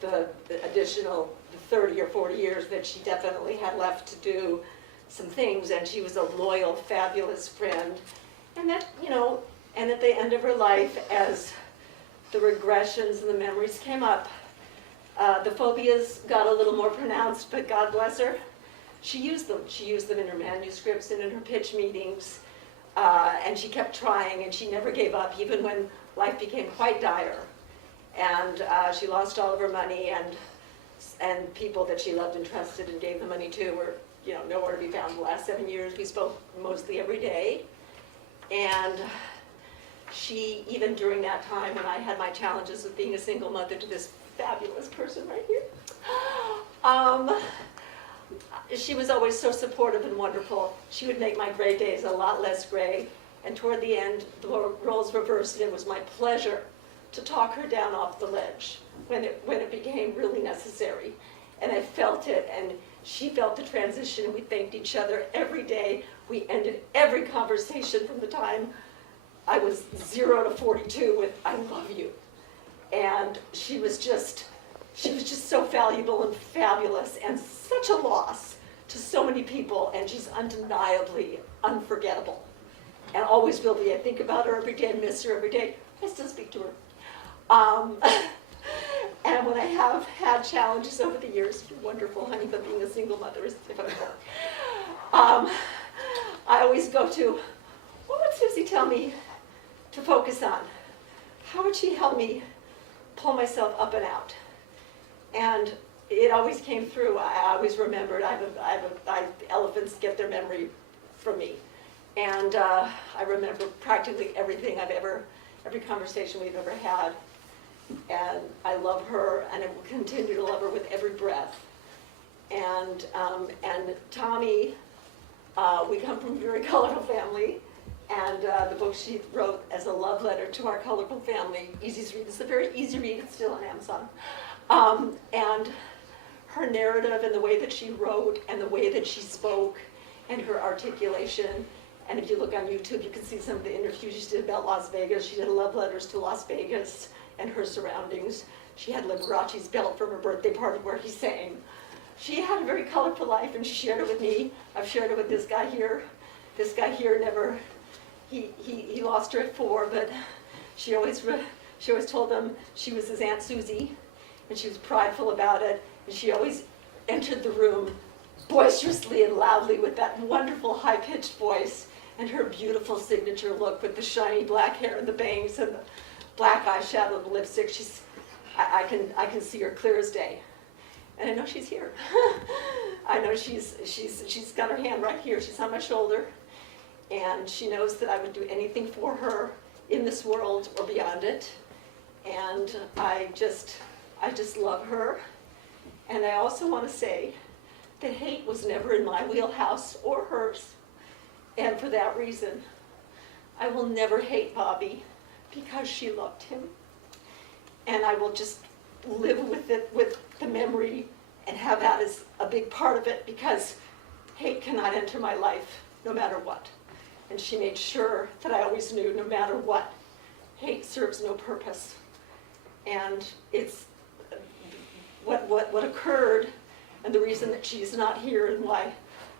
the additional 30 or 40 years that she definitely had left to do some things, and she was a loyal, fabulous friend. And that, and at the end of her life, as the regressions and the memories came up, the phobias got a little more pronounced, but God bless her, she used them. She used them in her manuscripts and in her pitch meetings, and she kept trying, and she never gave up, even when life became quite dire. And she lost all of her money, and people that she loved and trusted and gave the money to were, nowhere to be found. The last 7 years, we spoke mostly every day. And she, even during that time when I had my challenges with being a single mother to this fabulous person right here, she was always so supportive and wonderful. She would make my gray days a lot less gray. And toward the end, the roles reversed, and it was my pleasure to talk her down off the ledge when it became really necessary. And I felt it, and she felt the transition, and we thanked each other every day. We ended every conversation from the time I was 0 to 42 with, "I love you." And she was just so valuable and fabulous, and such a loss to so many people, and she's undeniably unforgettable. And always will be. I think about her every day, I miss her every day. I still speak to her. And when I have had challenges over the years, you're wonderful, honey, but being a single mother is difficult. I always go to, what would Susie tell me to focus on? How would she help me pull myself up and out? And it always came through. I always remembered. Elephants get their memory from me. And I remember practically everything every conversation we've ever had. And I love her, and I will continue to love her with every breath. And Tommy, we come from a very colorful family, and the book she wrote as a love letter to our colorful family, easy to read. It's a very easy read. It's still on Amazon. And her narrative and the way that she wrote and the way that she spoke and her articulation. And if you look on YouTube, you can see some of the interviews she did about Las Vegas. She did love letters to Las Vegas and her surroundings. She had Liberace's belt from her birthday party where he sang. She had a very colorful life, and she shared it with me. I've shared it with this guy here. This guy here never, he lost her at 4, but she always told him she was his Aunt Susie, and she was prideful about it. And she always entered the room boisterously and loudly with that wonderful high-pitched voice and her beautiful signature look with the shiny black hair and the bangs and the black eyeshadow and the lipstick. I can see her clear as day. And I know she's here. I know she's got her hand right here. She's on my shoulder. And she knows that I would do anything for her in this world or beyond it. And I just love her. And I also want to say that hate was never in my wheelhouse or hers. And for that reason, I will never hate Bobby because she loved him. And I will just live with it, with the memory, and have that as a big part of it, because hate cannot enter my life no matter what. And she made sure that I always knew no matter what, hate serves no purpose. And it's what occurred, and the reason that she's not here, and why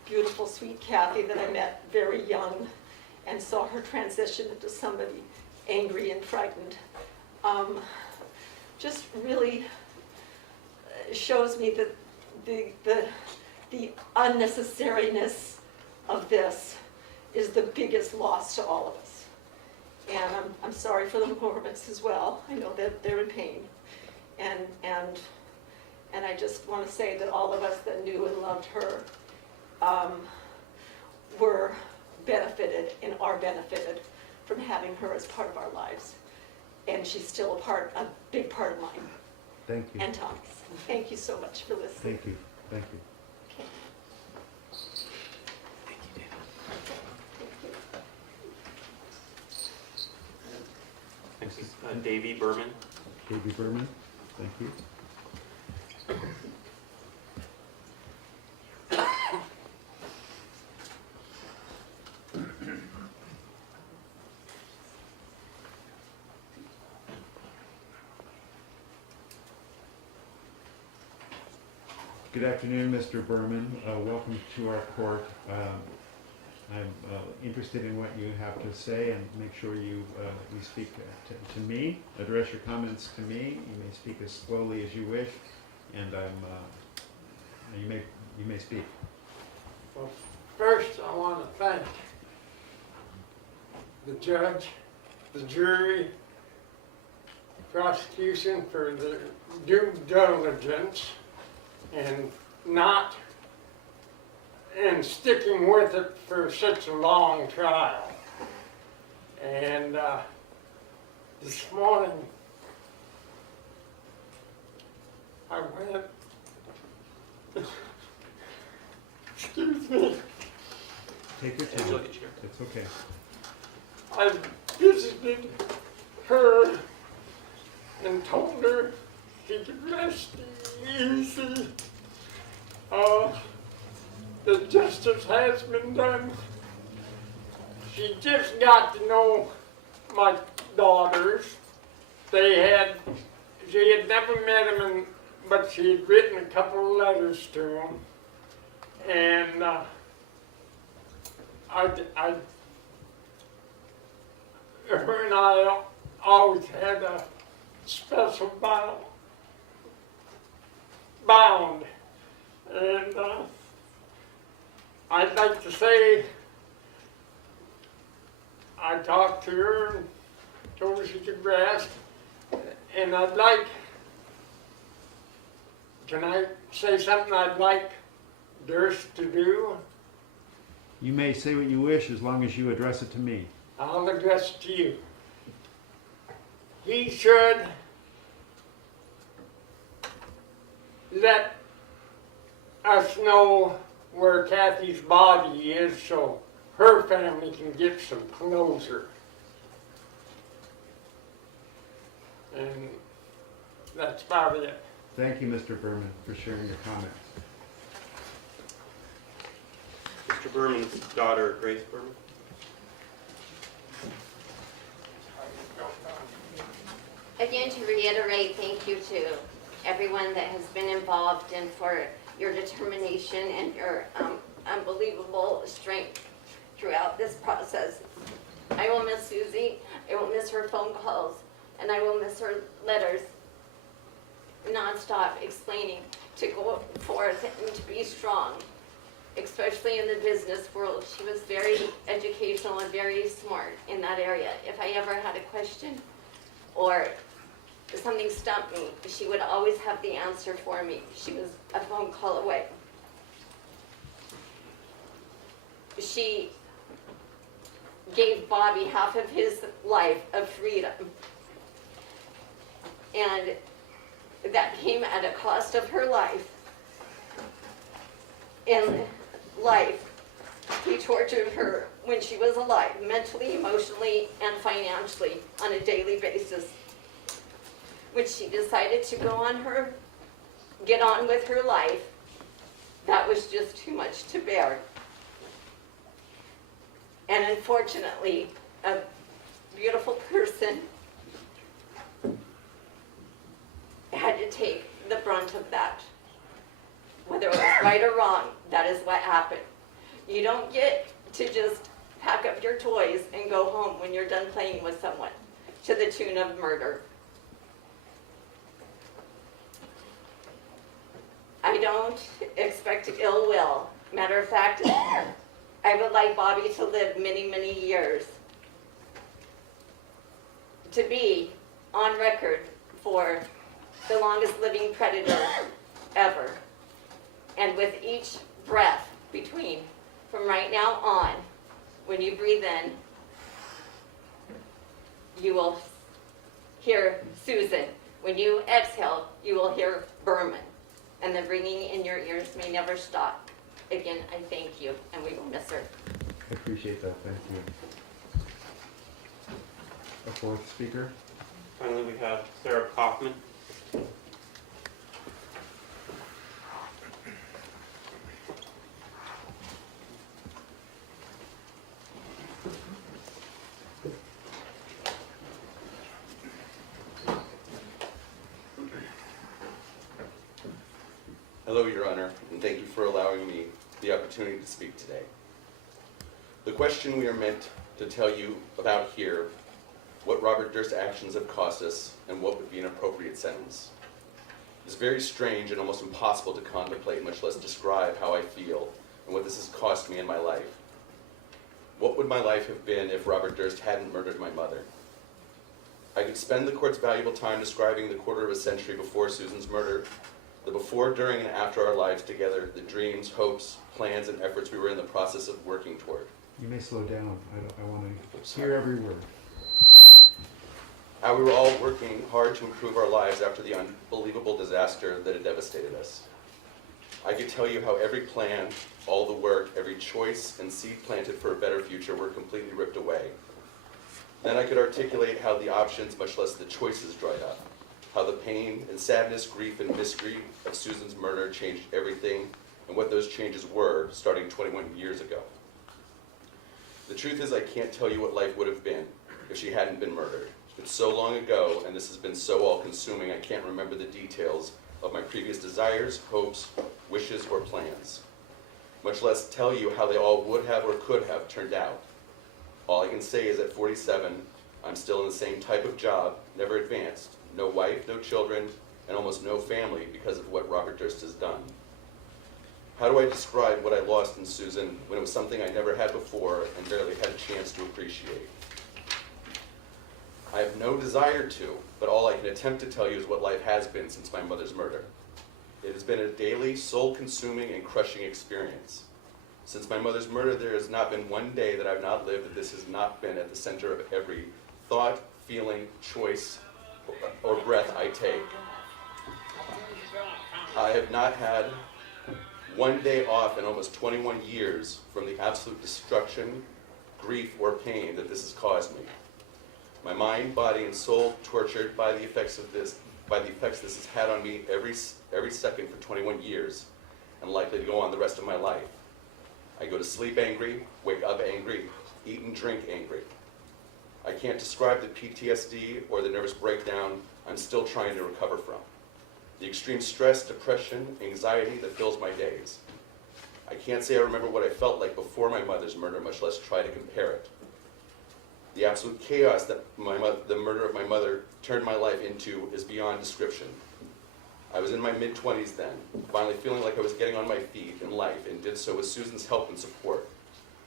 beautiful, sweet Kathy that I met very young and saw her transition into somebody angry and frightened, just really shows me that the unnecessariness of this is the biggest loss to all of us. And I'm sorry for the McCormacks as well. I know that they're in pain. And I just want to say that all of us that knew and loved her were benefited and are benefited from having her as part of our lives. And she's still a big part of mine. Thank you. And Tommy's. Thank you so much for listening. Thank you. Thank you. Okay. Next is Davie Berman. Davie Berman, thank you. Good afternoon, Mr. Berman. Welcome to our court. I'm interested in what you have to say, and make sure you speak to me. Address your comments to me. You may speak as slowly as you wish, and you may speak. Well, first, I want to thank the judge, the jury, prosecution for their due diligence and sticking with it for such a long trial. And this morning, I went, excuse me, Take your time. It's okay. I visited her and told her she could rest easy. The justice has been done. She just got to know my daughters. She had never met them, but she had written a couple of letters to them. And her and I always had a special bound. And I'd like to say I talked to her and told her she could rest. And can I say something I'd like Durst to do? You may say what you wish as long as you address it to me. I'll address it to you. He should let us know where Kathy's body is so her family can get some closure. And that's about it. Thank you, Mr. Berman, for sharing your comments. Mr. Berman's daughter, Grace Berman. Again, to reiterate, thank you to everyone that has been involved and for your determination and your unbelievable strength throughout this process. I will miss Susie, I will miss her phone calls, and I will miss her letters nonstop explaining to go forth and to be strong, especially in the business world. She was very educational and very smart in that area. If I ever had a question or something stumped me, she would always have the answer for me. She was a phone call away. She gave Bobby half of his life of freedom. And that came at a cost of her life. In life, he tortured her when she was alive, mentally, emotionally, and financially on a daily basis. When she decided to get on with her life, that was just too much to bear. And unfortunately, a beautiful person had to take the brunt of that. Whether it was right or wrong, that is what happened. You don't get to just pack up your toys and go home when you're done playing with someone to the tune of murder. I don't expect ill will. Matter of fact, I would like Bobby to live many, many years. To be on record for the longest living predator ever. And with each breath between, from right now on, when you breathe in, you will hear Susan. When you exhale, you will hear Berman. And the ringing in your ears may never stop. Again, I thank you, and we will miss her. I appreciate that, thank you. A fourth speaker? Finally, we have Sareb Kaufman. Hello, Your Honor, and thank you for allowing me the opportunity to speak today. The question we are meant to tell you about here, what Robert Durst's actions have cost us and what would be an appropriate sentence. It's very strange and almost impossible to contemplate, much less describe how I feel and what this has cost me in my life. What would my life have been if Robert Durst hadn't murdered my mother? I could spend the court's valuable time describing the quarter of a century before Susan's murder, the before, during, and after our lives together, the dreams, hopes, plans, and efforts we were in the process of working toward. You may slow down, I want to hear every word. How we were all working hard to improve our lives after the unbelievable disaster that had devastated us. I could tell you how every plan, all the work, every choice, and seed planted for a better future were completely ripped away. Then I could articulate how the options, much less the choices, dried up. How the pain and sadness, grief and mystery of Susan's murder changed everything, and what those changes were starting 21 years ago. The truth is, I can't tell you what life would have been if she hadn't been murdered. It's so long ago, and this has been so all-consuming, I can't remember the details of my previous desires, hopes, wishes, or plans. Much less tell you how they all would have or could have turned out. All I can say is at 47, I'm still in the same type of job, never advanced. No wife, no children, and almost no family because of what Robert Durst has done. How do I describe what I lost in Susan when it was something I never had before and barely had a chance to appreciate? I have no desire to, but all I can attempt to tell you is what life has been since my mother's murder. It has been a daily, soul-consuming and crushing experience. Since my mother's murder, there has not been one day that I've not lived that this has not been at the center of every thought, feeling, choice, or breath I take. I have not had one day off in almost 21 years from the absolute destruction, grief, or pain that this has caused me. My mind, body, and soul tortured by the effects this has had on me every second for 21 years, and likely to go on the rest of my life. I go to sleep angry, wake up angry, eat and drink angry. I can't describe the PTSD or the nervous breakdown I'm still trying to recover from. The extreme stress, depression, anxiety that fills my days. I can't say I remember what I felt like before my mother's murder, much less try to compare it. The absolute chaos that the murder of my mother turned my life into is beyond description. I was in my mid-20s then, finally feeling like I was getting on my feet in life, and did so with Susan's help and support.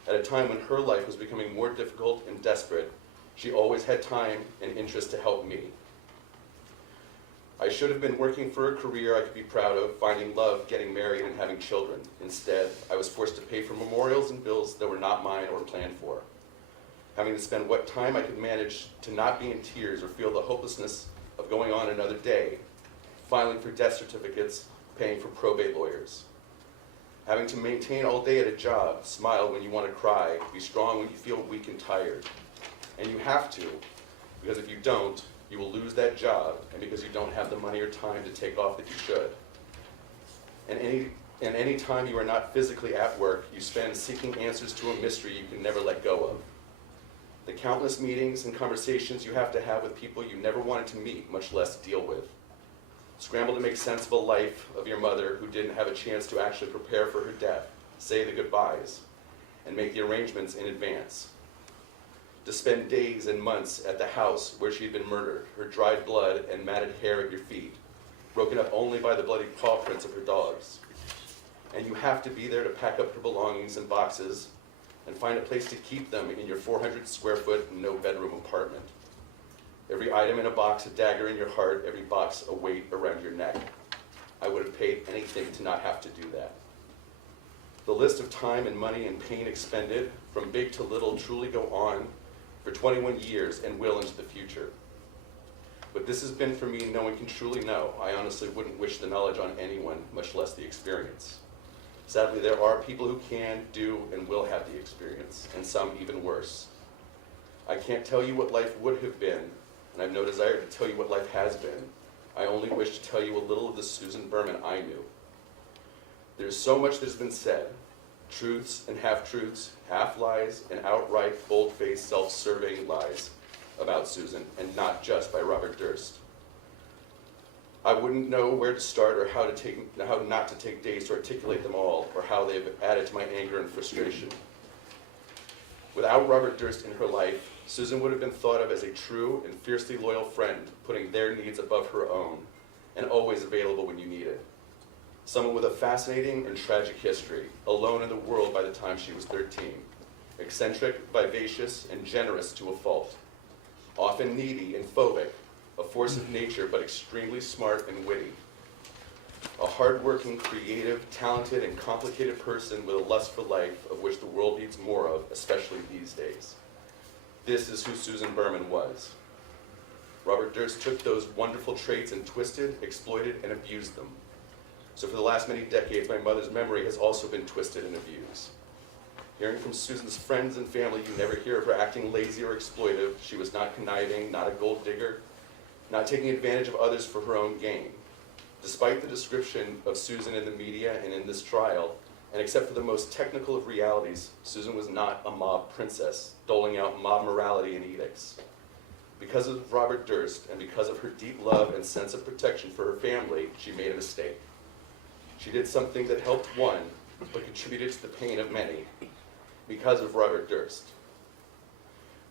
At a time when her life was becoming more difficult and desperate, she always had time and interest to help me. I should have been working for a career I could be proud of, finding love, getting married, and having children. Instead, I was forced to pay for memorials and bills that were not mine or planned for. Having to spend what time I could manage to not be in tears or feel the hopelessness of going on another day, filing for death certificates, paying for probate lawyers. Having to maintain all day at a job, smile when you want to cry, be strong when you feel weak and tired. And you have to, because if you don't, you will lose that job, and because you don't have the money or time to take off that you should. And and any time you are not physically at work, you spend seeking answers to a mystery you can never let go of. The countless meetings and conversations you have to have with people you never wanted to meet, much less deal with. Scramble to make sense of a life of your mother who didn't have a chance to actually prepare for her death, say the goodbyes, and make the arrangements in advance. To spend days and months at the house where she had been murdered, her dried blood and matted hair at your feet, broken up only by the bloody paw prints of her dogs. And you have to be there to pack up her belongings in boxes and find a place to keep them in your 400 square foot, no bedroom apartment. Every item in a box, a dagger in your heart, every box a weight around your neck. I would have paid anything to not have to do that. The list of time and money and pain expended, from big to little, truly go on for 21 years and will into the future. What this has been for me, no one can truly know. I honestly wouldn't wish the knowledge on anyone, much less the experience. Sadly, there are people who can, do, and will have the experience, and some even worse. I can't tell you what life would have been, and I have no desire to tell you what life has been. I only wish to tell you a little of the Susan Berman I knew. There's so much that's been said, truths and half-truths, half-lies, and outright, bold-faced, self-serving lies about Susan, and not just by Robert Durst. I wouldn't know where to start or how not to take days to articulate them all, or how they've added to my anger and frustration. Without Robert Durst in her life, Susan would have been thought of as a true and fiercely loyal friend, putting their needs above her own, and always available when you needed. Someone with a fascinating and tragic history, alone in the world by the time she was 13. Eccentric, vivacious, and generous to a fault. Often needy and phobic, a force of nature but extremely smart and witty. A hardworking, creative, talented, and complicated person with a lust for life of which the world needs more of, especially these days. This is who Susan Berman was. Robert Durst took those wonderful traits and twisted, exploited, and abused them. So for the last many decades, my mother's memory has also been twisted and abused. Hearing from Susan's friends and family, you never hear of her acting lazy or exploitive. She was not conniving, not a gold digger, not taking advantage of others for her own gain. Despite the description of Susan in the media and in this trial, and except for the most technical of realities, Susan was not a mob princess, doling out mob morality and edicts. Because of Robert Durst, and because of her deep love and sense of protection for her family, she made a mistake. She did something that helped one, but contributed to the pain of many, because of Robert Durst.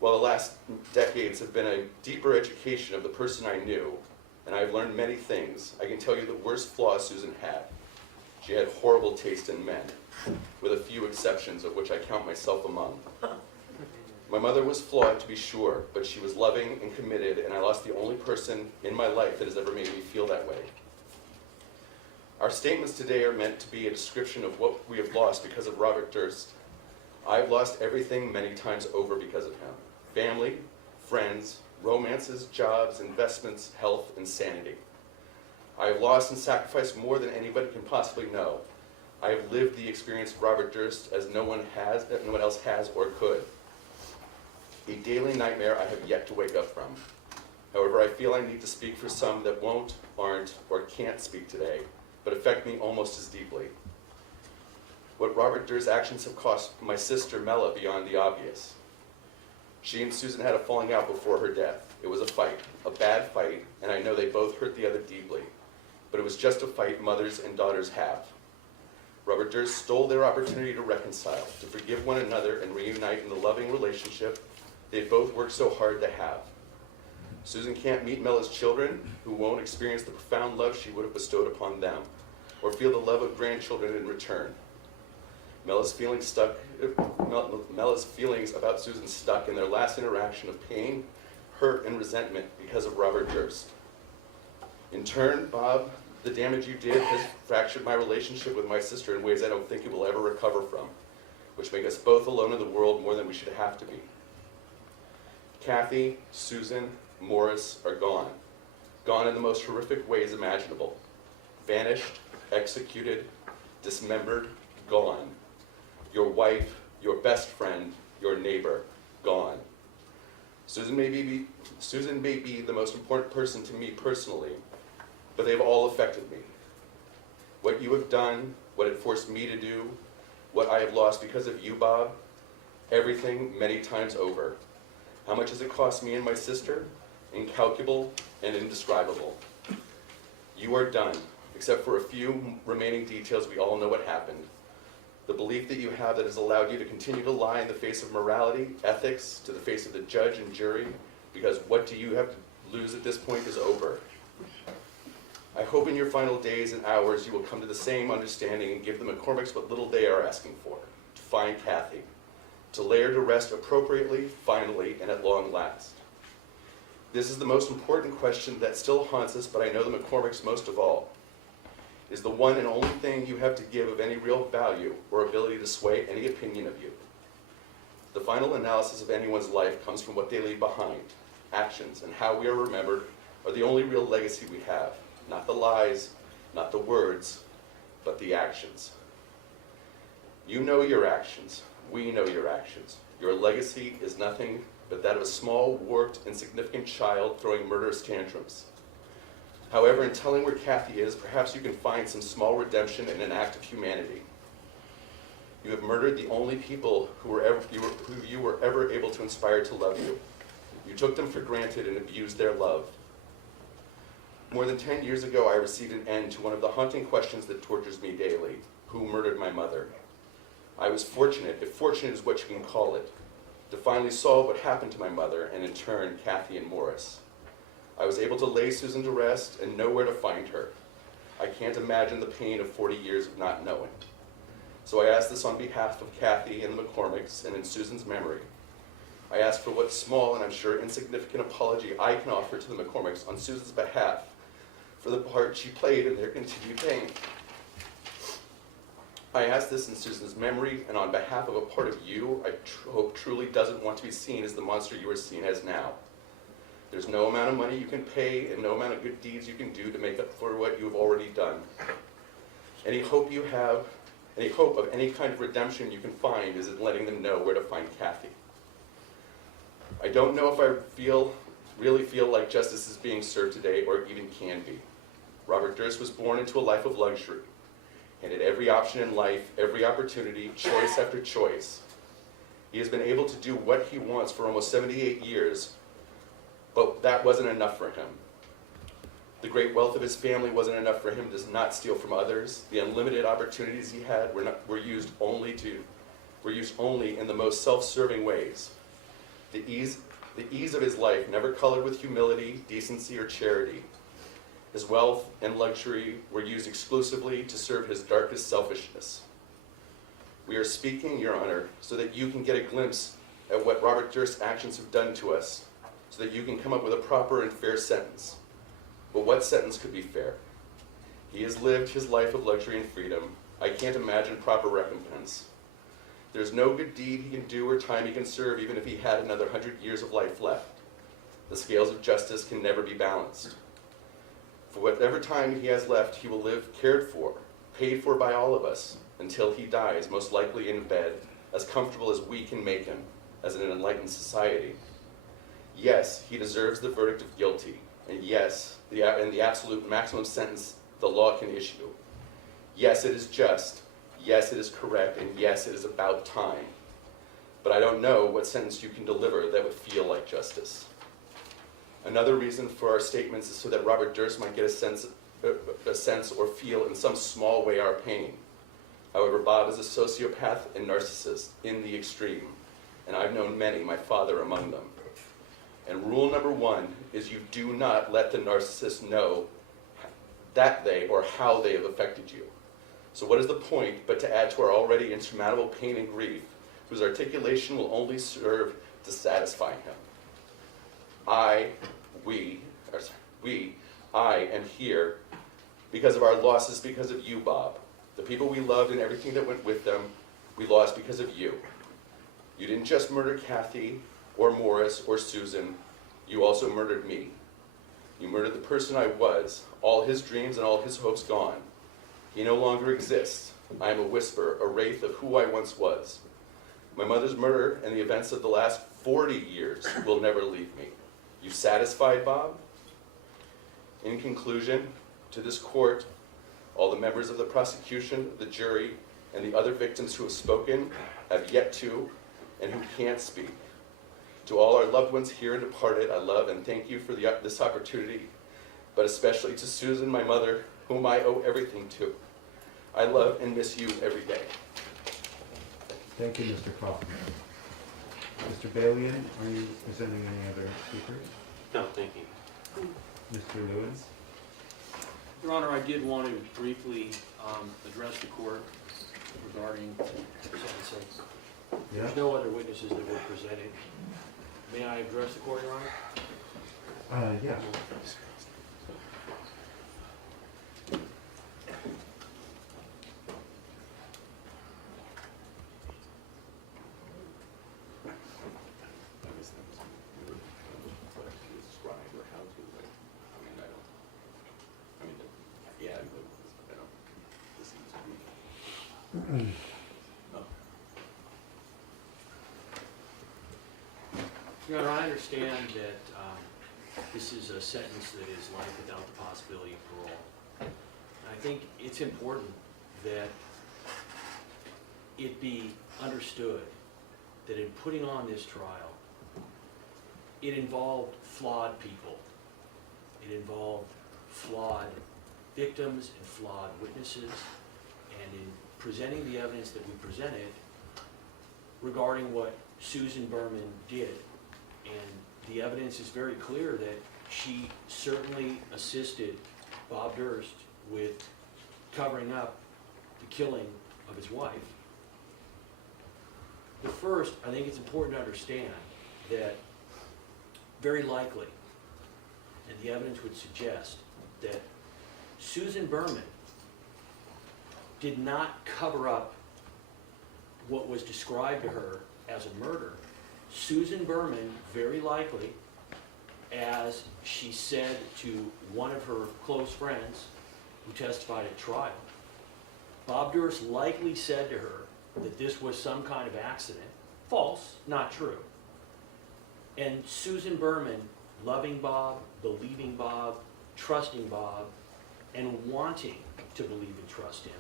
While the last decades have been a deeper education of the person I knew, and I've learned many things, I can tell you the worst flaw Susan had. She had horrible taste in men, with a few exceptions of which I count myself among. My mother was flawed, to be sure, but she was loving and committed, and I lost the only person in my life that has ever made me feel that way. Our statements today are meant to be a description of what we have lost because of Robert Durst. I've lost everything many times over because of him. Family, friends, romances, jobs, investments, health, and sanity. I have lost and sacrificed more than anybody can possibly know. I have lived the experience of Robert Durst as no one else has or could. A daily nightmare I have yet to wake up from. However, I feel I need to speak for some that won't, aren't, or can't speak today, but affect me almost as deeply. What Robert Durst's actions have cost my sister Mella beyond the obvious. She and Susan had a falling out before her death. It was a fight, a bad fight, and I know they both hurt the other deeply. But it was just a fight mothers and daughters have. Robert Durst stole their opportunity to reconcile, to forgive one another and reunite in the loving relationship they both worked so hard to have. Susan can't meet Mella's children, who won't experience the profound love she would have bestowed upon them, or feel the love of grandchildren in return. Mella's feelings about Susan stuck in their last interaction of pain, hurt, and resentment because of Robert Durst. In turn, Bob, the damage you did has fractured my relationship with my sister in ways I don't think you will ever recover from, which make us both alone in the world more than we should have to be. Kathy, Susan, Morris are gone. Gone in the most horrific ways imaginable. Vanished, executed, dismembered, gone. Your wife, your best friend, your neighbor, gone. Susan may be the most important person to me personally, but they've all affected me. What you have done, what it forced me to do, what I have lost because of you, Bob, everything many times over. How much has it cost me and my sister? Incalculable and indescribable. You are done, except for a few remaining details. We all know what happened. The belief that you have that has allowed you to continue to lie in the face of morality, ethics, to the face of the judge and jury, because what do you have to lose at this point is over. I hope in your final days and hours you will come to the same understanding and give the McCormacks what little they are asking for, to find Kathy, to lay her to rest appropriately, finally, and at long last. This is the most important question that still haunts us, but I know the McCormacks most of all. It is the one and only thing you have to give of any real value or ability to sway any opinion of you. The final analysis of anyone's life comes from what they leave behind. Actions and how we are remembered are the only real legacy we have. Not the lies, not the words, but the actions. You know your actions. We know your actions. Your legacy is nothing but that of a small, warped, insignificant child throwing murderous tantrums. However, in telling where Kathy is, perhaps you can find some small redemption in an act of humanity. You have murdered the only people who you were ever able to inspire to love you. You took them for granted and abused their love. More than 10 years ago, I received an end to one of the haunting questions that tortures me daily. Who murdered my mother? I was fortunate, if fortunate is what you can call it, to finally solve what happened to my mother and in turn, Kathy and Morris. I was able to lay Susan to rest and know where to find her. I can't imagine the pain of 40 years of not knowing. So I ask this on behalf of Kathy and the McCormacks and in Susan's memory. I ask for what small and I'm sure insignificant apology I can offer to the McCormacks on Susan's behalf for the part she played in their continued pain. I ask this in Susan's memory and on behalf of a part of you I hope truly doesn't want to be seen as the monster you are seen as now. There's no amount of money you can pay and no amount of good deeds you can do to make up for what you have already done. Any hope of any kind of redemption you can find is in letting them know where to find Kathy. I don't know if I really feel like justice is being served today or even can be. Robert Durst was born into a life of luxury, and at every option in life, every opportunity, choice after choice, he has been able to do what he wants for almost 78 years, but that wasn't enough for him. The great wealth of his family wasn't enough for him to not steal from others. The unlimited opportunities he had were used only in the most self-serving ways. The ease of his life never colored with humility, decency, or charity. His wealth and luxury were used exclusively to serve his darkest selfishness. We are speaking, Your Honor, so that you can get a glimpse at what Robert Durst's actions have done to us, so that you can come up with a proper and fair sentence. But what sentence could be fair? He has lived his life of luxury and freedom. I can't imagine proper recompense. There's no good deed he can do or time he can serve, even if he had another 100 years of life left. The scales of justice can never be balanced. For whatever time he has left, he will live cared for, paid for by all of us, until he dies, most likely in bed, as comfortable as we can make him, as in an enlightened society. Yes, he deserves the verdict of guilty, and yes, the absolute maximum sentence the law can issue. Yes, it is just, yes, it is correct, and yes, it is about time. But I don't know what sentence you can deliver that would feel like justice. Another reason for our statements is so that Robert Durst might get a sense or feel in some small way our pain. However, Bob is a sociopath and narcissist in the extreme, and I've known many, my father among them. And rule number one is you do not let the narcissist know that they or how they have affected you. So what is the point but to add to our already insurmountable pain and grief, whose articulation will only serve to satisfy him? I am here because of our losses, because of you, Bob. The people we loved and everything that went with them, we lost because of you. You didn't just murder Kathy or Morris or Susan, you also murdered me. You murdered the person I was, all his dreams and all his hopes gone. He no longer exists. I am a whisper, a wraith of who I once was. My mother's murder and the events of the last 40 years will never leave me. You satisfied, Bob? In conclusion, to this court, All the members of the prosecution, the jury, and the other victims who have spoken, have yet to, and who can't speak. To all our loved ones here and departed, I love and thank you for this opportunity, but especially to Susan, my mother, whom I owe everything to. I love and miss you every day. Thank you, Mr. Kaufman. Mr. Balian, are you presenting any other speakers? No, thank you. Mr. Lewis? Your Honor, I did want to briefly address the court regarding sentencing. Yeah? There's no other witnesses that were presented. May I address the court, Your Honor? Yeah. Your Honor, I understand that this is a sentence that is life without the possibility of parole. And I think it's important that it be understood that in putting on this trial, it involved flawed people. It involved flawed victims and flawed witnesses. And in presenting the evidence that we presented regarding what Susan Berman did, and the evidence is very clear that she certainly assisted Bob Durst with covering up the killing of his wife. But first, I think it's important to understand that very likely, and the evidence would suggest, that Susan Berman did not cover up what was described to her as a murder. Susan Berman, very likely, as she said to one of her close friends who testified at trial, Bob Durst likely said to her that this was some kind of accident. False, not true. And Susan Berman, loving Bob, believing Bob, trusting Bob, and wanting to believe and trust him,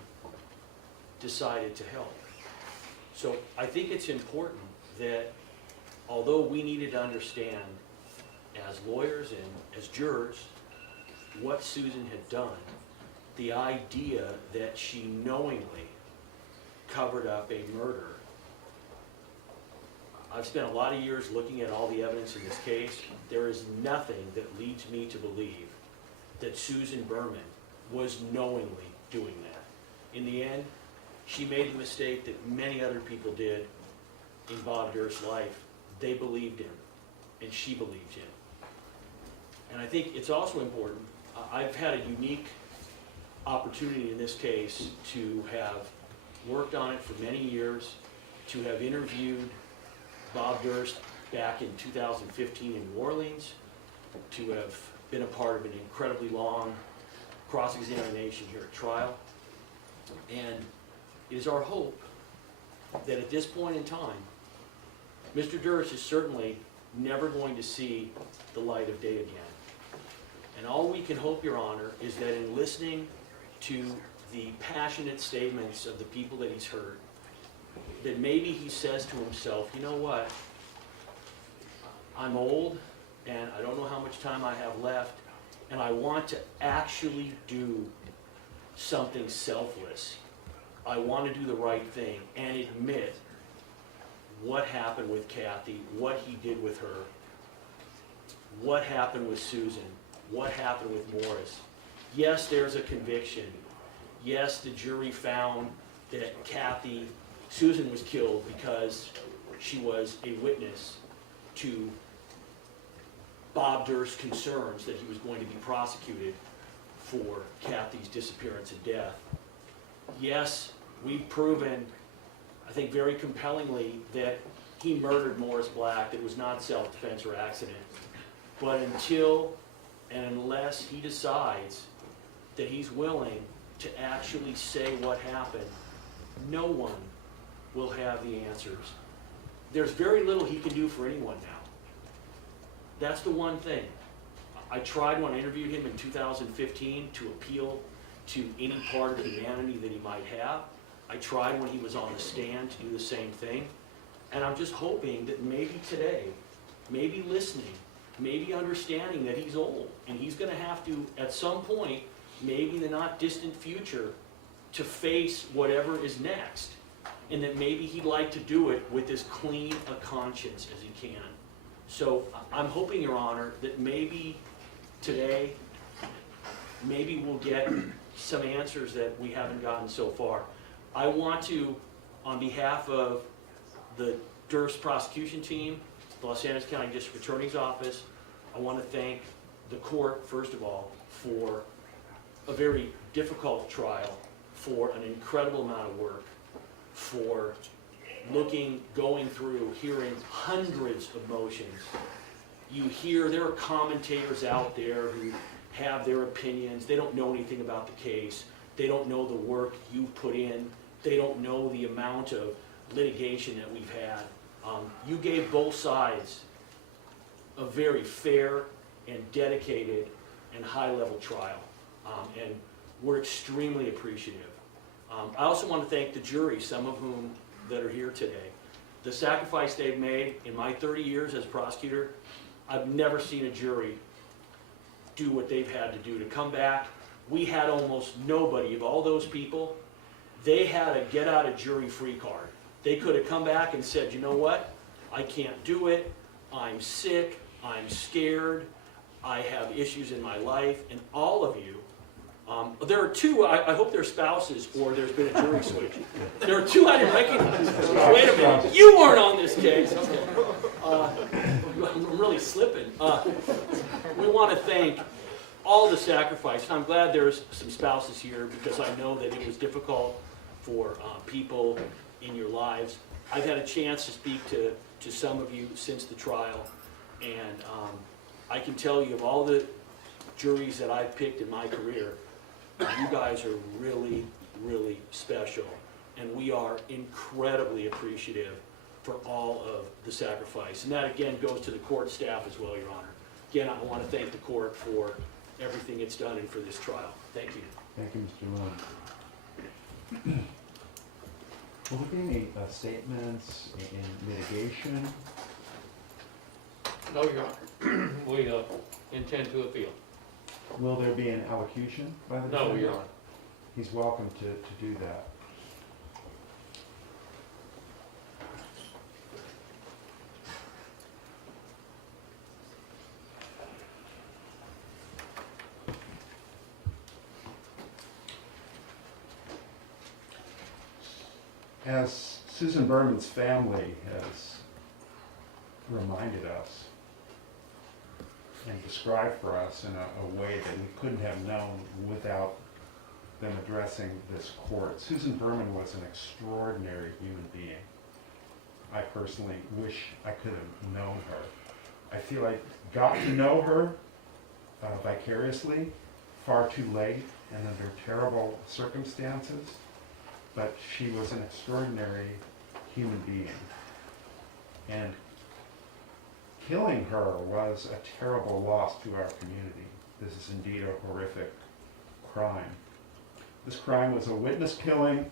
decided to help. So I think it's important that although we needed to understand as lawyers and as jurors what Susan had done, the idea that she knowingly covered up a murder. I've spent a lot of years looking at all the evidence in this case. There is nothing that leads me to believe that Susan Berman was knowingly doing that. In the end, she made the mistake that many other people did in Bob Durst's life. They believed him, and she believed him. And I think it's also important, I've had a unique opportunity in this case to have worked on it for many years, to have interviewed Bob Durst back in 2015 in New Orleans, to have been a part of an incredibly long cross-examination here at trial. And it is our hope that at this point in time, Mr. Durst is certainly never going to see the light of day again. And all we can hope, Your Honor, is that in listening to the passionate statements of the people that he's heard, that maybe he says to himself, you know what, I'm old and I don't know how much time I have left, and I want to actually do something selfless. I want to do the right thing and admit what happened with Kathy, what he did with her, what happened with Susan, what happened with Morris. Yes, there's a conviction. Yes, the jury found that Susan was killed because she was a witness to Bob Durst's concerns that he was going to be prosecuted for Kathy's disappearance and death. Yes, we've proven, I think very compellingly, that he murdered Morris Black, that it was not self-defense or accident. But until and unless he decides that he's willing to actually say what happened, no one will have the answers. There's very little he can do for anyone now. That's the one thing. I tried when I interviewed him in 2015 to appeal to any part of humanity that he might have. I tried when he was on the stand to do the same thing. And I'm just hoping that maybe today, maybe listening, maybe understanding that he's old and he's going to have to, at some point, maybe in the not distant future, to face whatever is next. And that maybe he'd like to do it with as clean a conscience as he can. So I'm hoping, Your Honor, that maybe today, maybe we'll get some answers that we haven't gotten so far. I want to, on behalf of the Durst prosecution team, the Los Angeles County District Attorney's Office, I want to thank the court, first of all, for a very difficult trial, for an incredible amount of work, for looking, going through, hearing hundreds of motions. You hear, there are commentators out there who have their opinions. They don't know anything about the case. They don't know the work you've put in. They don't know the amount of litigation that we've had. You gave both sides a very fair and dedicated and high-level trial, and we're extremely appreciative. I also want to thank the jury, some of whom that are here today. The sacrifice they've made in my 30 years as prosecutor, I've never seen a jury do what they've had to do to come back. We had almost nobody of all those people. They had a get out of jury free card. They could have come back and said, you know what, I can't do it, I'm sick, I'm scared, I have issues in my life, and all of you, there are two, I hope they're spouses or there's been a jury switch. There are two I didn't recognize. Wait a minute, you weren't on this case. Okay. I'm really slipping. We want to thank all the sacrifice. And I'm glad there's some spouses here because I know that it was difficult for people in your lives. I've had a chance to speak to some of you since the trial, and I can tell you of all the juries that I've picked in my career, you guys are really, really special, and we are incredibly appreciative for all of the sacrifice. And that again goes to the court staff as well, Your Honor. Again, I want to thank the court for everything it's done and for this trial. Thank you. Thank you, Mr. Lund. Will there be any statements in litigation? No, Your Honor. We intend to appeal. Will there be an allocution by the No, defendant? Your Honor. He's welcome to do that. As Susan Berman's family has reminded us and described for us in a way that we couldn't have known without them addressing this court, Susan Berman was an extraordinary human being. I personally wish I could have known her. I feel I got to know her vicariously far too late and under terrible circumstances. But she was an extraordinary human being. And killing her was a terrible loss to our community. This is indeed a horrific crime. This crime was a witness killing,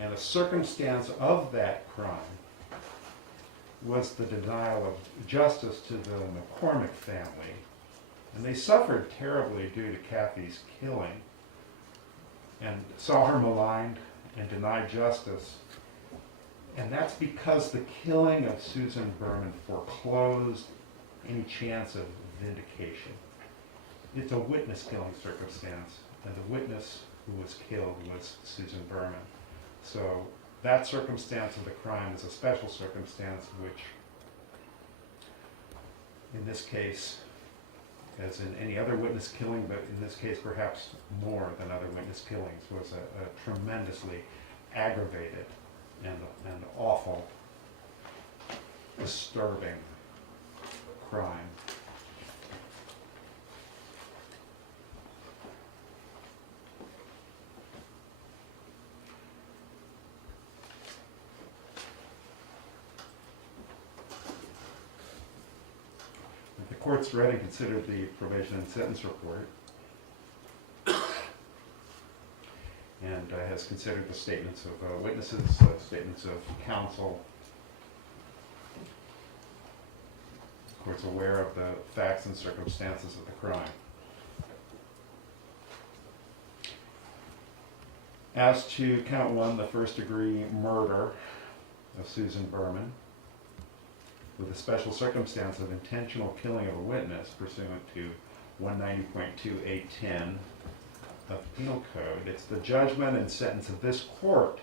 and a circumstance of that crime was the denial of justice to the McCormack family. And they suffered terribly due to Kathy's killing, and saw her maligned and denied justice. And that's because the killing of Susan Berman foreclosed any chance of vindication. It's a witness killing circumstance, and the witness who was killed was Susan Berman. So that circumstance of the crime is a special circumstance which, in this case, as in any other witness killing, but in this case perhaps more than other witness killings, was a tremendously aggravated and awful, disturbing crime. The court's ready to consider the probation and sentence report. and has considered the statements of witnesses, statements of counsel. The court's aware of the facts and circumstances of the crime. As to count one, the first-degree murder of Susan Berman, with a special circumstance of intentional killing of a witness pursuant to 190.2810 of the Penal Code, it's the judgment and sentence of this court,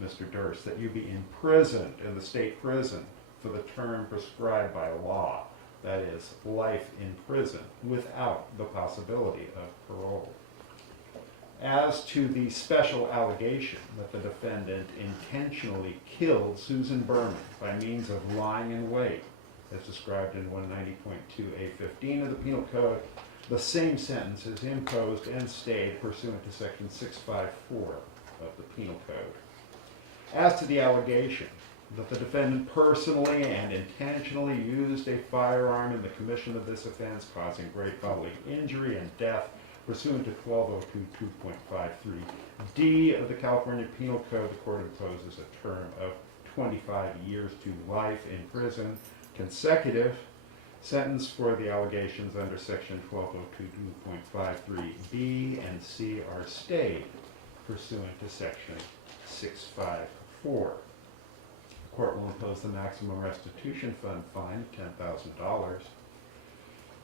Mr. Durst, that you be imprisoned in the state prison for the term prescribed by law, that is, life in prison, without the possibility of parole. As to the special allegation that the defendant intentionally killed Susan Berman by means of lying in wait, as described in 190.2A15 of the Penal Code, the same sentence is imposed and stayed pursuant to section 654 of the Penal Code. As to the allegation that the defendant personally and intentionally used a firearm in the commission of this offense, causing great bodily injury and death, pursuant to 12022.53D of the California Penal Code, the court imposes a term of 25 years to life in prison, consecutive. Sentence for the allegations under section 1202.53B and C are stayed pursuant to section 654. The court will impose the maximum restitution fund fine of $10,000.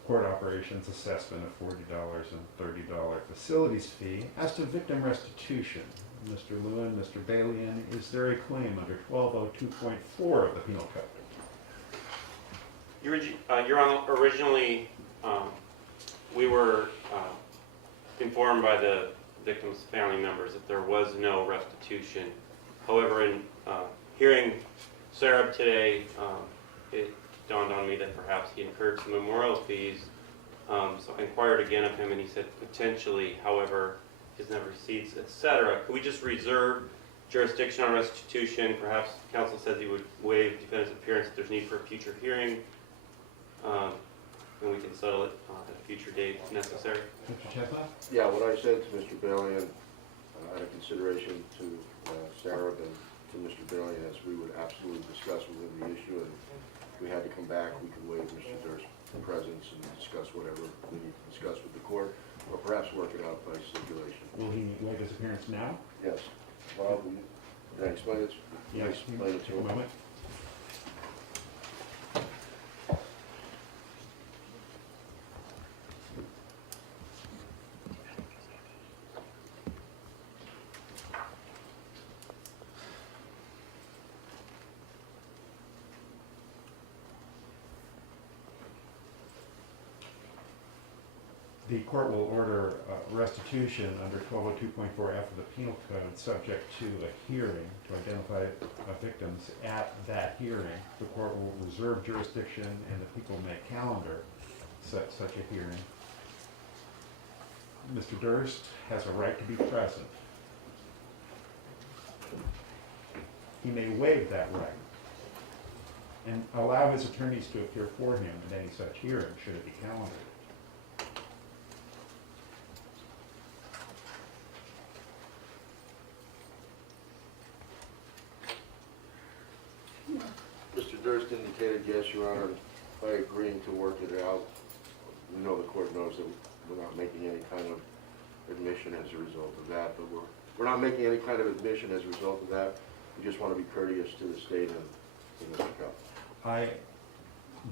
Court operations assessment of $40 and $30 facilities fee. As to victim restitution, Mr. Lewin, Mr. Balian, is there a claim under 1202.4 of the Penal Code? Your Honor, originally we were informed by the victim's family members that there was no restitution. However, in hearing Sareb today, it dawned on me that perhaps he incurred some memorial fees. So I inquired again of him, and he said potentially, however, his net receipts, etc. Could we just reserve jurisdiction on restitution? Perhaps counsel says he would waive defendant's appearance if there's need for a future hearing, and we can settle it at a future date if necessary. Mr. Chesnut? Yeah, what I said to Mr. Balian, out of consideration to Sareb and to Mr. Balian, is we would absolutely discuss with him the issue, and if we had to come back, we could waive Mr. Durst's presence and discuss whatever we need to discuss with the court, or perhaps work it out by stipulation. Will he waive his appearance now? Yes. Bob, can I explain it? Yes. Explain it to Take a him. moment. The court will order restitution under 1202.4F of the Penal Code, subject to a hearing to identify victims. At that hearing, the court will reserve jurisdiction, and the people may calendar such a hearing. Mr. Durst has a right to be present. He may waive that right and allow his attorneys to appear for him at any such hearing, should it be calendared. Mr. Durst indicated, yes, Your Honor, by agreeing to work it out. We know the court knows that we're not making any kind of admission as a result of that, but we're not making any kind of admission as a result of that. We just want to be courteous to the state and to Mr. Cup. I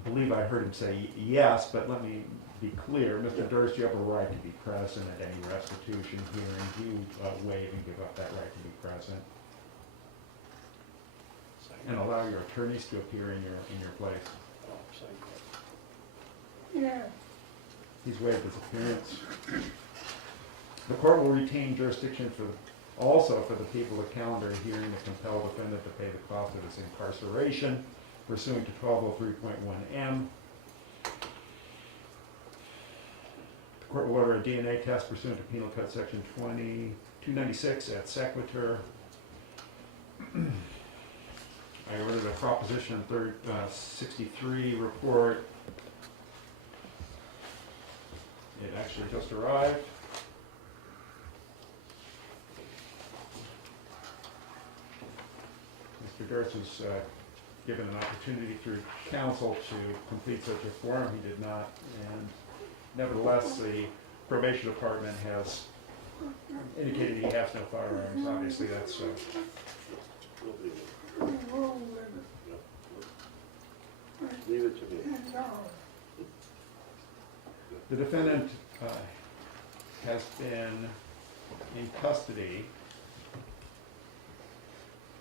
believe I heard him say yes, but let me be clear. Mr. Durst, you have a right to be present at any restitution hearing. Do you waive and give up that right to be present? And allow your attorneys to appear in your place. Yeah. He's waived his appearance. The court will retain jurisdiction also for the people to calendar a hearing to compel defendant to pay the cost of his incarceration pursuant to 1203.1M. The court will order a DNA test pursuant to Penal Code Section 296 et sequitur. I ordered a Proposition 63 report. It actually just arrived. Mr. Durst was given an opportunity through counsel to complete such a form. He did not, and nevertheless, the probation department has indicated he has no firearms. Obviously, that's Leave it to me. the defendant has been in custody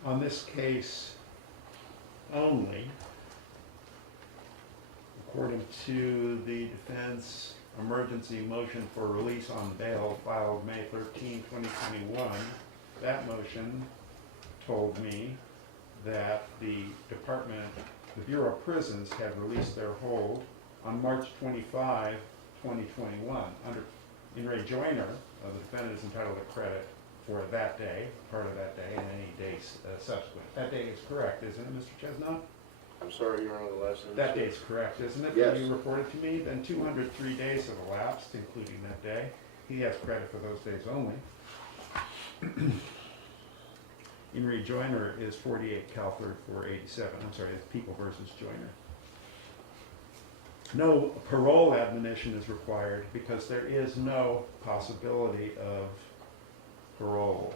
on this case only, according to the defense emergency motion for release on bail filed May 13, 2021. That motion told me that the Bureau of Prisons had released their hold on March 25, 2021. Under in re Joyner, the defendant is entitled to credit for that day, part of that day, and any days subsequent. That day is correct, isn't it, Mr. Chesnut? I'm sorry, Your Honor, the last sentence. That date's correct, isn't it? Yes. That you reported to me? Then 203 days have elapsed, including that day. He has credit for those days only. In re Joyner is 48 Cal 3rd 487. I'm sorry, it's People versus Joyner. No parole admonition is required because there is no possibility of parole.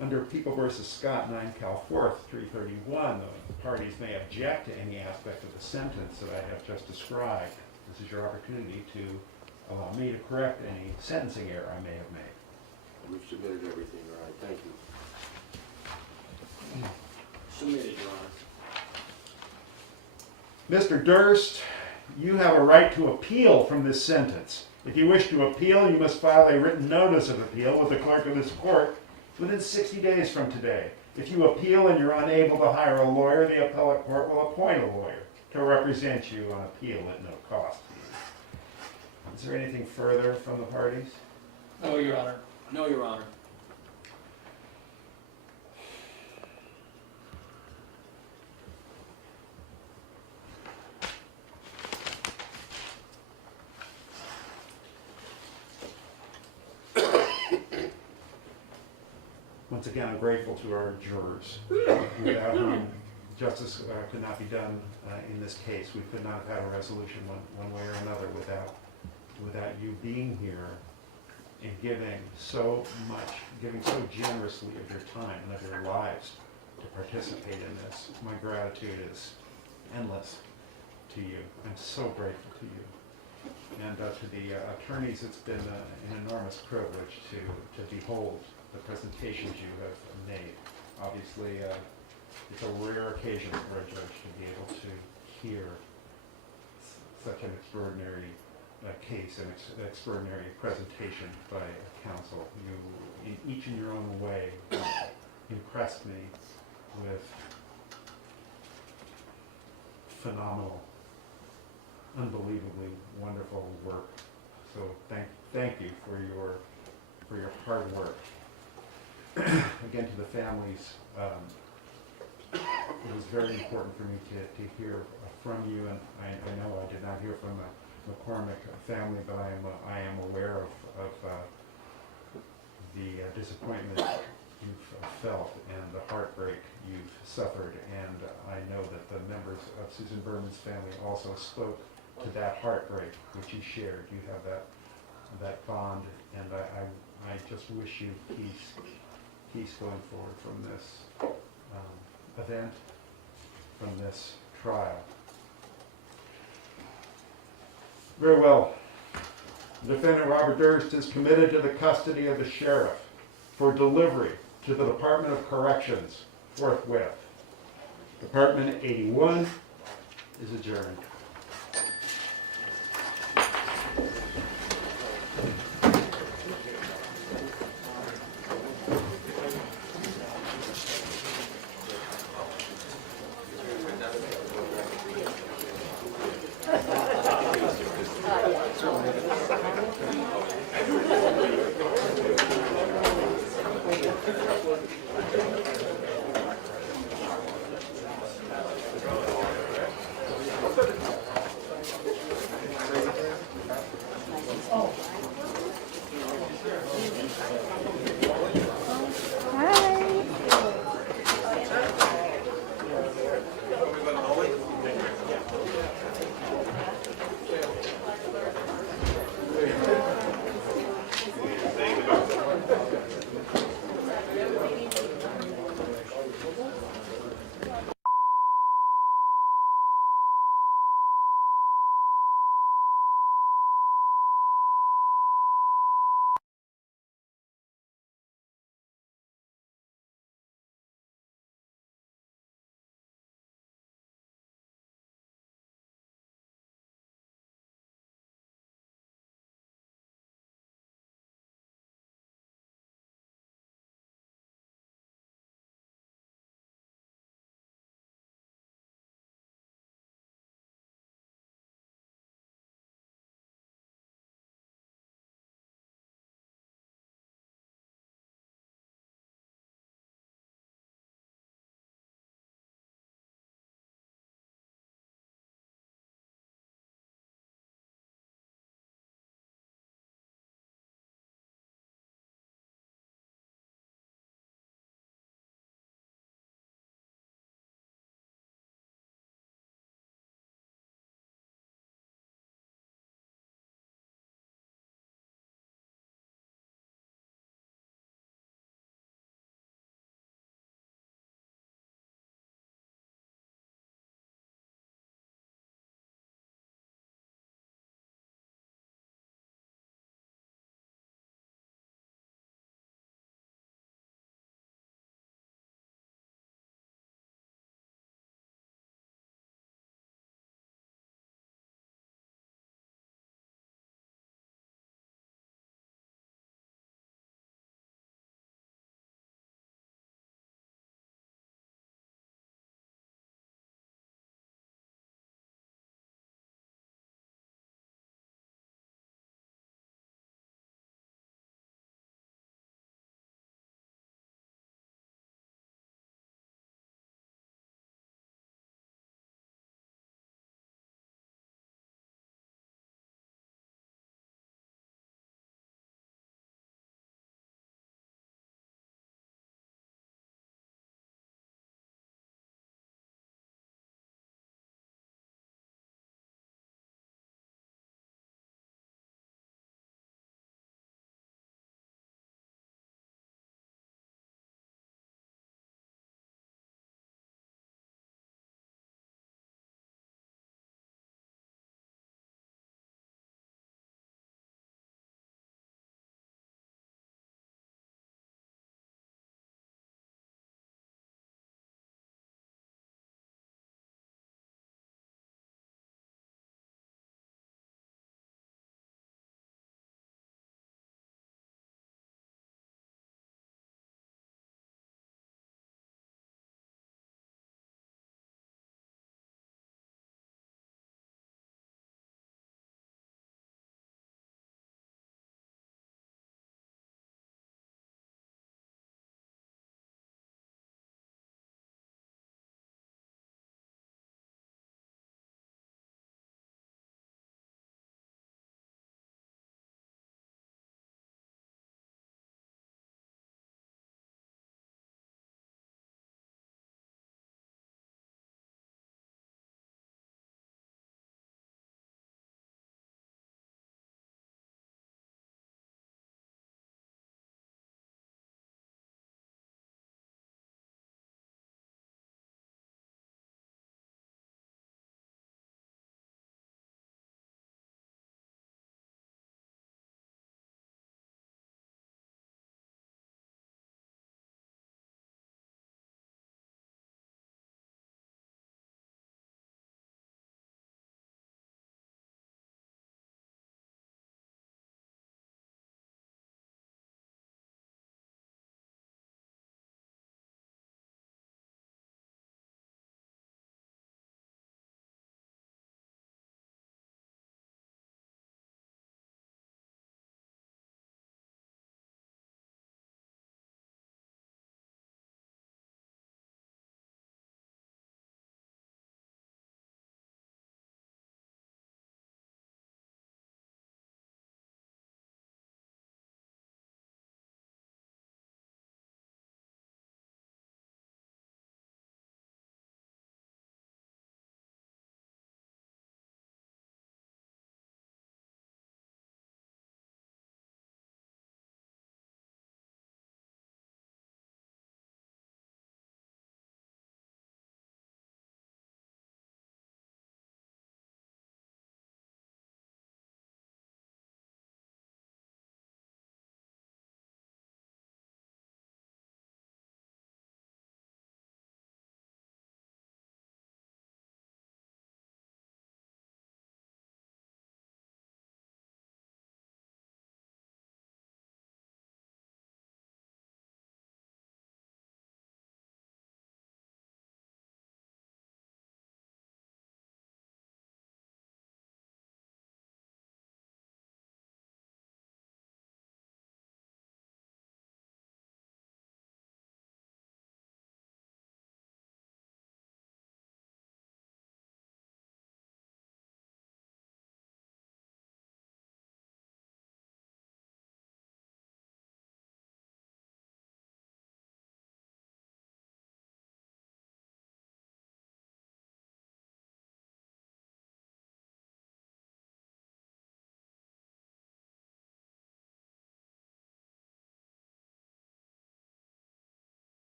Under People versus Scott, 9 Cal 4th 331, the parties may object to any aspect of the sentence that I have just described. This is your opportunity to allow me to correct any sentencing error I may have made. We've submitted everything, Your Honor. Thank you. Submitted, Your Honor. Mr. Durst, you have a right to appeal from this sentence. If you wish to appeal, you must file a written notice of appeal with the clerk of this court within 60 days from today. If you appeal and you're unable to hire a lawyer, the appellate court will appoint a lawyer to represent you on appeal at no cost. Is there anything further from the parties? No, Your Honor. No, Your Honor. Once again, I'm grateful to our jurors, without whom justice could not be done in this case. We could not have had a resolution one way or another without you being here and giving so generously of your time and of your lives to participate in this. My gratitude is endless to you. I'm so grateful to you. And to the attorneys, it's been an enormous privilege to behold the presentations you have made. Obviously, it's a rare occasion for a judge to be able to hear such an extraordinary case and extraordinary presentation by counsel. You, each in your own way, impressed me with phenomenal, unbelievably wonderful work. So thank you for your hard work. Again, to the families, it was very important for me to hear from you, and I know I did not hear from the McCormack family, but I am aware of the disappointment you've felt and the heartbreak you've suffered, and I know that the members of Susan Berman's family also spoke to that heartbreak which you shared. You have that bond, and I just wish you peace going forward from this event, from this trial. Very well. The defendant, Robert Durst, is committed to the custody of the sheriff for delivery to the Department of Corrections forthwith. Department 81 is adjourned.